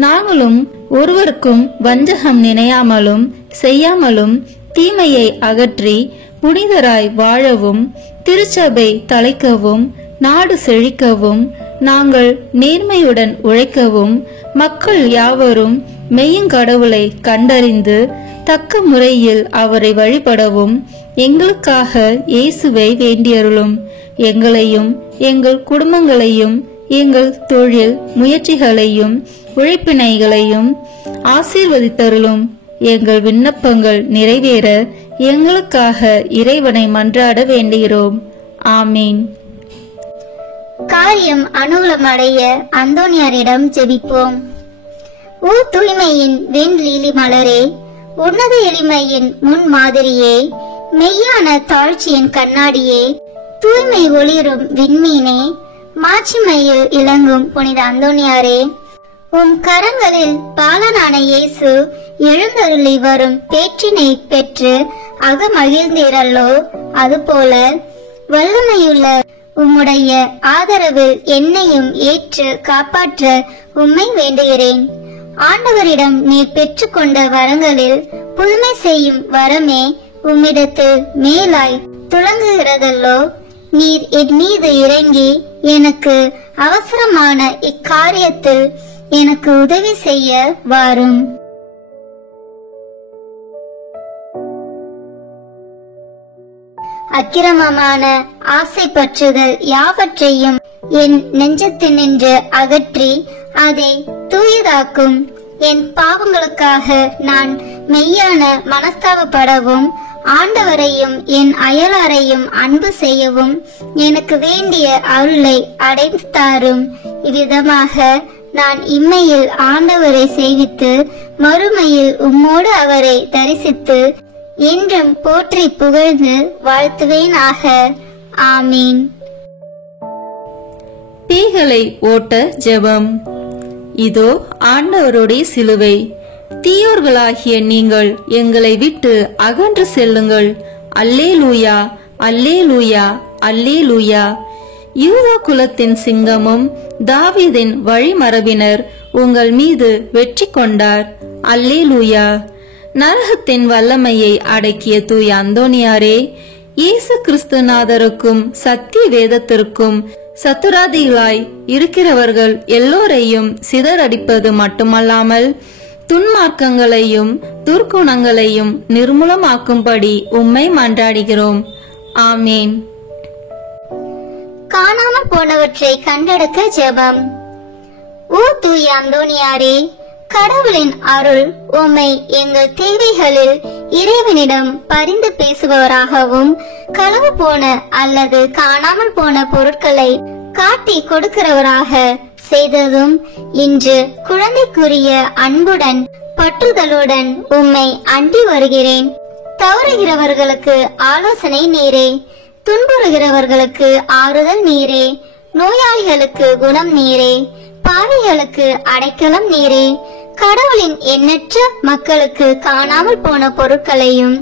நாங்களும் ஒருவருக்கும் வஞ்சகம் நினையாமலும் செய்யாமலும் தீமையை அகற்றி புனிதராய் வாழவும், திருச்சபை தலைக்கவும், நாடு செழிக்கவும், நாங்கள் நேர்மையுடன் உழைக்கவும், மக்கள் யாவரும் மெய்யுங்கடவுளை கண்டறிந்து தக்க முறையில் அவரை வழிபடவும் எங்களுக்காக இயேசுவை வேண்டியருளும். எங்களையும் எங்கள் குடும்பங்களையும் எங்கள் தொழில் முயற்சிகளையும் உழைப்பினைகளையும் ஆசீர்வதித்தருளும். எங்கள் விண்ணப்பங்கள் நிறைவேற எங்களுக்காக இறைவனை மன்றாட வேண்டுகிறோம். ஆமீன். காரியம் அனுகூலமடைய அந்தோணியாரிடம் ஜெபிப்போம். ஓ தூய்மையின் வெண்லீலி மலரே, உன்னத எளிமையின் முன் மாதிரியே, மெய்யான தாழ்ச்சியின் கண்ணாடியே, தூய்மை ஒளிரும் விண்மீனே, மாட்சிமையில் இளங்கும் புனித அந்தோணியாரே, உம் கரங்களில் பாலனான இயேசு எழுந்தருளி வரும் பேற்றினை பெற்று அகமகிழ்ந்தீரல்லோ, அதுபோல வல்லமையுள்ள உம்முடைய ஆதரவில் என்னையும் ஏற்று காப்பாற்ற உம்மை வேண்டுகிறேன். ஆண்டவரிடம் நீர் பெற்றுக்கொண்ட வரங்களில் புதுமை செய்யும் வரமே உம்மிடத்தில் மேலாய் துளங்குகிறதல்லோ. நீர் என் மீது இறங்கி எனக்கு அவசரமான இக்காரியத்தில் எனக்கு உதவி செய்ய வாரும். அக்கிரமமான ஆசை பற்றுதல் யாவற்றையும் என் நெஞ்சத்தினின்று அகற்றி அதை தூயதாக்கும். என் பாவங்களுக்காக நான் மெய்யான மனஸ்தாபப்படவும் ஆண்டவரையும் என் அயலாரையும் அன்பு செய்யவும் எனக்கு வேண்டிய அருளை அடைந்து தாரும். இவ்விதமாக நான் இம்மையில் ஆண்டவரை சேவித்து மறுமையில் உம்மோடு அவரை தரிசித்து என்றும் போற்றி புகழ்ந்து வாழ்த்துவேனாக. ஆமீன். பேய்களை ஓட்ட ஜெபம். இதோ ஆண்டவருடைய சிலுவை. தீயோர்களாகிய நீங்கள் எங்களை விட்டு அகன்று செல்லுங்கள். அல்லேலூயா, அல்லேலூயா, அல்லேலூயா. யூதா குலத்தின் சிங்கமும் தாவீதின் வழிமரபினர் உங்கள் மீது வெற்றி கொண்டார். அல்லேலூயா. நரகத்தின் வல்லமையை அடக்கிய தூய அந்தோனியாரே, இயேசு கிறிஸ்துநாதருக்கும் சத்திய வேதத்திற்கும் சத்துராதிகளாய் இருக்கிறவர்கள் எல்லோரையும் சிதறடிப்பது மட்டுமல்லாமல் துன்மார்க்கங்களையும் துர்க்குணங்களையும் நிர்மூலமாக்கும்படி உம்மை மன்றாடுகிறோம். ஆமேன். காணாமல் போனவற்றை கண்டெடுக்க ஜெபம். ஓ தூய அந்தோனியாரே, கடவுளின் அருள் உம்மை எங்கள் தேவைகளில் இறைவனிடம் பரிந்து பேசுபவராகவும் களவு போன அல்லது காணாமல் போன பொருட்களை காட்டி கொடுக்கிறவராக செய்ததும் இன்று குழந்தைக்குரிய அன்புடன் பற்றுதலுடன் உம்மை அண்டி வருகிறேன். தவறுகிறவர்களுக்கு ஆலோசனை நீரே, துன்புறுகிறவர்களுக்கு ஆறுதல் நீரே, நோயாளிகளுக்கு குணம் நீரே, பாவிகளுக்கு அடைக்கலம் நீரே. கடவுளின் எண்ணற்ற மக்களுக்கு காணாமல் போன பொருட்களையும்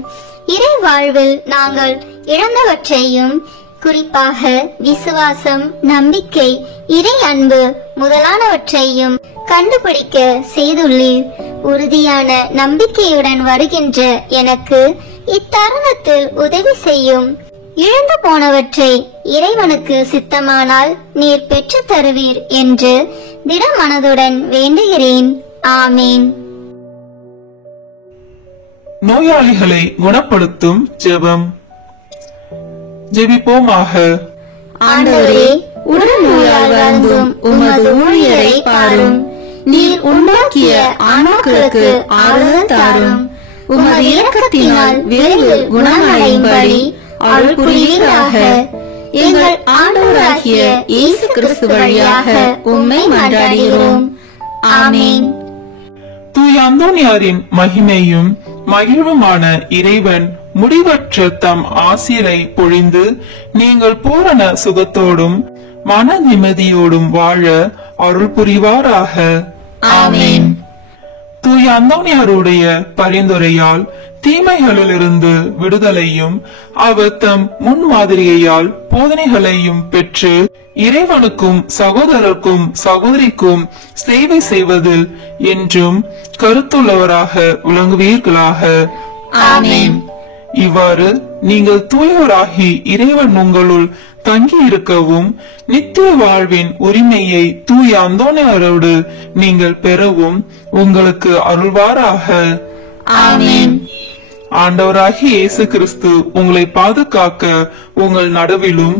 இறை வாழ்வில் நாங்கள் இழந்தவற்றையும், குறிப்பாக விசுவாசம், நம்பிக்கை, இறை அன்பு முதலானவற்றையும் கண்டுபிடிக்க செய்துள்ளீர். உறுதியான நம்பிக்கையுடன் வருகின்ற எனக்கு இத்தருணத்தில் உதவி செய்யும். இழந்து போனவற்றை இறைவனுக்கு சித்தமானால் நீர் பெற்று தருவீர் என்று திடமனதுடன் வேண்டுகிறேன். ஆமீன். நோயாளிகளை குணப்படுத்தும் ஜெபம். ஜெபிப்போமாக. ஆண்டவரே, உடல் நோயால் வருந்தும் உமது ஊழியரை பாரும். நீர் உண்டாக்கிய ஆன்மாக்களுக்கு ஆறுதல் தாரும். உமது இரக்கத்தினால் விரைவில் குணமடையும்படி அருள் புரிவீராக. எங்கள் ஆண்டவராகிய இயேசு கிறிஸ்து வழியாக உம்மை மன்றாடுகிறோம். ஆமீன். தூய அந்தோனியாரின் மகிமையும் மகிழ்வுமான இறைவன் முடிவற்ற தம் ஆசிரை பொழிந்து நீங்கள் பூரண சுகத்தோடும் மன நிம்மதியோடும் வாழ அருள் புரிவாராக. ஆமீன். தூய அந்தோனியாருடைய பரிந்துரையால் தீமைகளிலிருந்து விடுதலையும் அவர் தம் முன்மாதிரியால் போதனைகளையும் பெற்று இறைவனுக்கும் சகோதரருக்கும் சகோதரிக்கும் சேவை செய்வதில் என்றும் கருத்துள்ளவராக விளங்குவீர்களாக. ஆமீன். இவ்வாறு நீங்கள் தூயவராகி இறைவன் உங்களுள் தங்கி இருக்கவும் நித்திய வாழ்வின் உரிமையை தூய அந்தோனியாரோடு நீங்கள் பெறவும் உங்களுக்கு அருள்வாராக. ஆமீன். ஆண்டவராகிய இயேசு கிறிஸ்து உங்களை பாதுகாக்க உங்கள் நடுவிலும்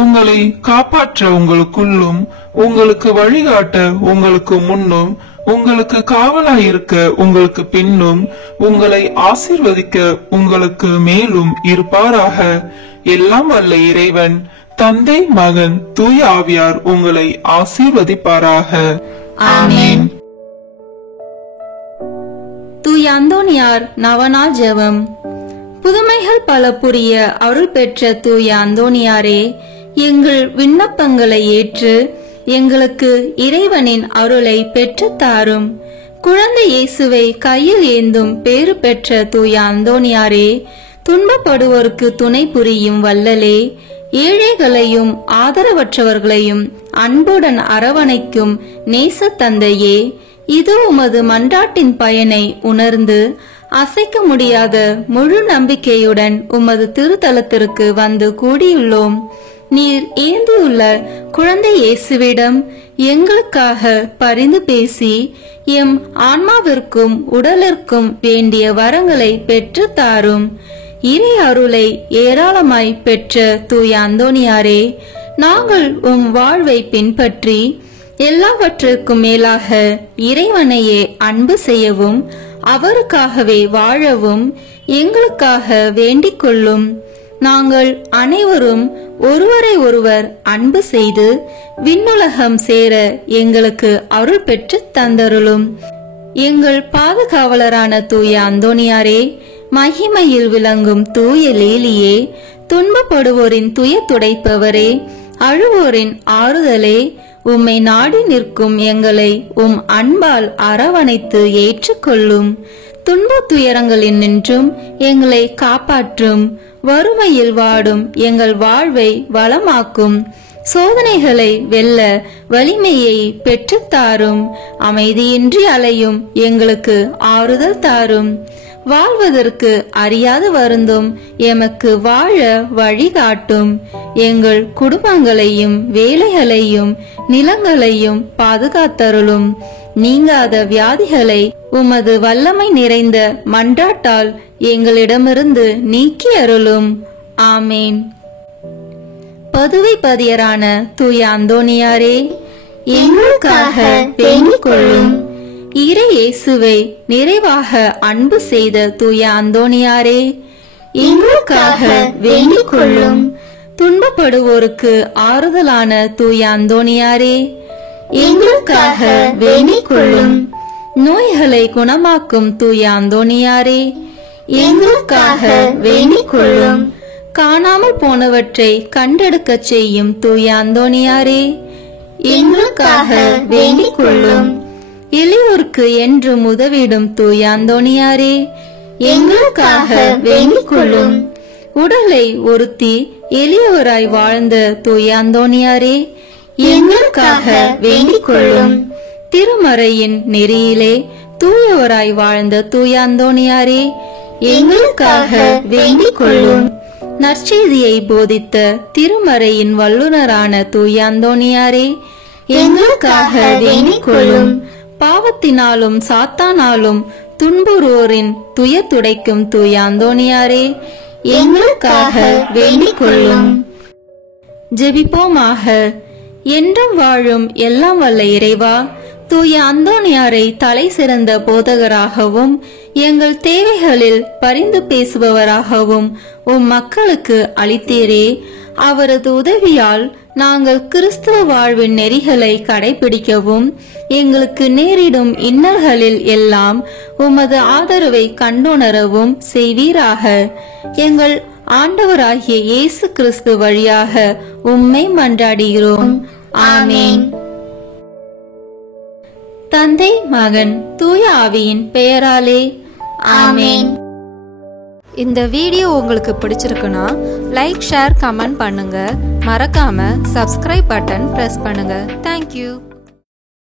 உங்களை காப்பாற்ற உங்களுக்குள்ளும் உங்களுக்கு வழிகாட்ட உங்களுக்கு முன்னும் உங்களுக்கு காவலாயிருக்க உங்களுக்கு பின்னும் உங்களை ஆசீர்வதிக்க உங்களுக்கு மேலும் இருப்பாராக. எல்லாம் வல்ல இறைவன் தந்தை, மகன், தூய ஆவியார் உங்களை ஆசீர்வதிப்பாராக. ஆமென். தூய அந்தோனியார் நவநாள் ஜெபம். புதுமைகள் பல புரிய அருள் பெற்ற தூய அந்தோனியாரே, எங்கள் விண்ணப்பங்களை ஏற்று எங்களுக்கு இறைவனின் அருளை பெற்று தாரும். குழந்தை இயேசுவை கையில் ஏந்தும் பேறு பெற்ற தூய அந்தோனியாரே, துன்பப்படுவோருக்கு துணை புரியும் வல்லலே, ஏழைகளையும் ஆதரவற்றவர்களையும் அன்புடன் அரவணைக்கும் நேச தந்தையே, இது உமது மன்றாட்டின் பயனை உணர்ந்து அசைக்க முடியாத முழு நம்பிக்கையுடன் உமது திருத்தலத்திற்கு வந்து கூடியுள்ளோம். நீர் ஏந்தியுள்ள குழந்தை இயேசுவிடம் எங்களுக்காக பரிந்து பேசி எம் ஆன்மாவிற்கும் உடலிற்கும் வேண்டிய வரங்களை பெற்று தாரும். இறை அருளை ஏராளமாய் பெற்ற தூய அந்தோனியாரே, நாங்கள் உம் வாழ்வை பின்பற்றி எல்லாவற்றிற்கும் மேலாக இறைவனையே அன்பு செய்யவும் அவருக்காகவே வாழவும் எங்களுக்காக வேண்டிக் கொள்ளும். நாங்கள் அனைவரும் ஒருவரை ஒருவர் அன்பு செய்து விண்ணுலகம் சேர எங்களுக்கு அருள் பெற்று தந்தருளும். எங்கள் பாதுகாவலரான தூய அந்தோணியாரே, மகிமையில் விளங்கும் தூய லேலியே, துன்பப்படுவோரின் துய துடைப்பவரே, அழுவோரின் ஆறுதலே, உம்மை நாடி நிற்கும் எங்களை உம் அன்பால் அரவணைத்து ஏற்றுக்கொள்ளும். துன்ப துயரங்களில் நின்றும் எங்களை காப்பாற்றும். வறுமையில் வாடும் எங்கள் வாழ்வை வளமாக்கும். சோதனைகளை வெல்ல வலிமையை பெற்றுத்தாரும். அமைதியின்றி அலையும் எங்களுக்கு ஆறுதல் தாரும். வாழ்வதற்கு அறியாது வருந்தும் எமக்கு வாழ வழிகாட்டும். எங்கள் குடும்பங்களையும் வேலைகளையும் நிலங்களையும் பாதுகாத்தருளும். நீங்காத வியாதிகளை உமது வல்லமை நிறைந்த மன்றாட்டால் எங்களிடமிருந்து நீக்கி அருளும். ஆமேன். பதுவை பதியரான தூய அந்தோணியாரே, எங்களுக்காக வேண்டிக் கொள்ளும். இறை இயேசுவை நிறைவாக அன்பு செய்த தூய அந்தோணியாரே, எங்களுக்காக வேண்டிக் கொள்ளும். துன்பப்படுவோருக்கு ஆறுதலான தூய அந்தோணியாரே, எங்களுக்காக வேண்டிக் கொள்ளும். நோய்களை குணமாக்கும் தூய அந்தோணியாரே, எங்களுக்காக வேண்டிக் கொள்ளும். காணாமல் போனவற்றை கண்டெடுக்க செய்யும் தூய அந்தோணியாரே, எங்களுக்காக வேண்டிக் கொள்ளும். எளியோருக்கு என்றும் உதவிடும் தூய அந்தோணியாரே, எங்களுக்காக வேண்டிக் கொள்ளும். உடலை ஒருத்தி எளியவராய் வாழ்ந்த தூய அந்தோணியாரே, எங்களுக்காக வேண்டிக் கொள்ளும். திருமறையின் நெறியிலே தூயவராய் வாழ்ந்த தூய அந்தோணியாரே, எங்களுக்காக வேண்டிக் கொள்ளும். நற்செய்தியை போதித்த திருமறையின் வல்லுனரான தூய அந்தோணியாரே, எங்களுக்காக வேண்டிக் கொள்ளும். பாவத்தினாலும் சாத்தானாலும் துன்புறுவோரின் துய துடைக்கும் தூய அந்தோணியாரே, எங்களுக்காக வேண்டிக் கொள்ளும். ஜெபிப்போமாக. என்றும் வாழும் எல்லாம் வல்ல இறைவா, தூய அந்தோணியாரை தலை சிறந்த போதகராகவும் எங்கள் தேவைகளில் பரிந்து பேசுபவராகவும் உம் மக்களுக்கு அளித்தீரே. அவரது உதவியால் நாங்கள் கிறிஸ்துவ வாழ்வின் நெறிகளை கடைபிடிக்கவும் எங்களுக்கு நேரிடும் இன்னல்களில் எல்லாம் உமது ஆதரவை கண்டுணரவும் செய்வீராக. எங்கள் ஆண்டவராகிய இயேசு கிறிஸ்து வழியாக உம்மை மன்றாடுகிறோம். ஆமேன். தந்தை, மகன், தூய ஆவியின் பெயராலே ஆமேன். இந்த வீடியோ உங்களுக்கு பிடிச்சிருக்குன்னா லைக், ஷேர், கமெண்ட் பண்ணுங்க. மறக்காம சப்ஸ்கிரைப் பட்டன் பிரஸ் பண்ணுங்க. தேங்க்யூ.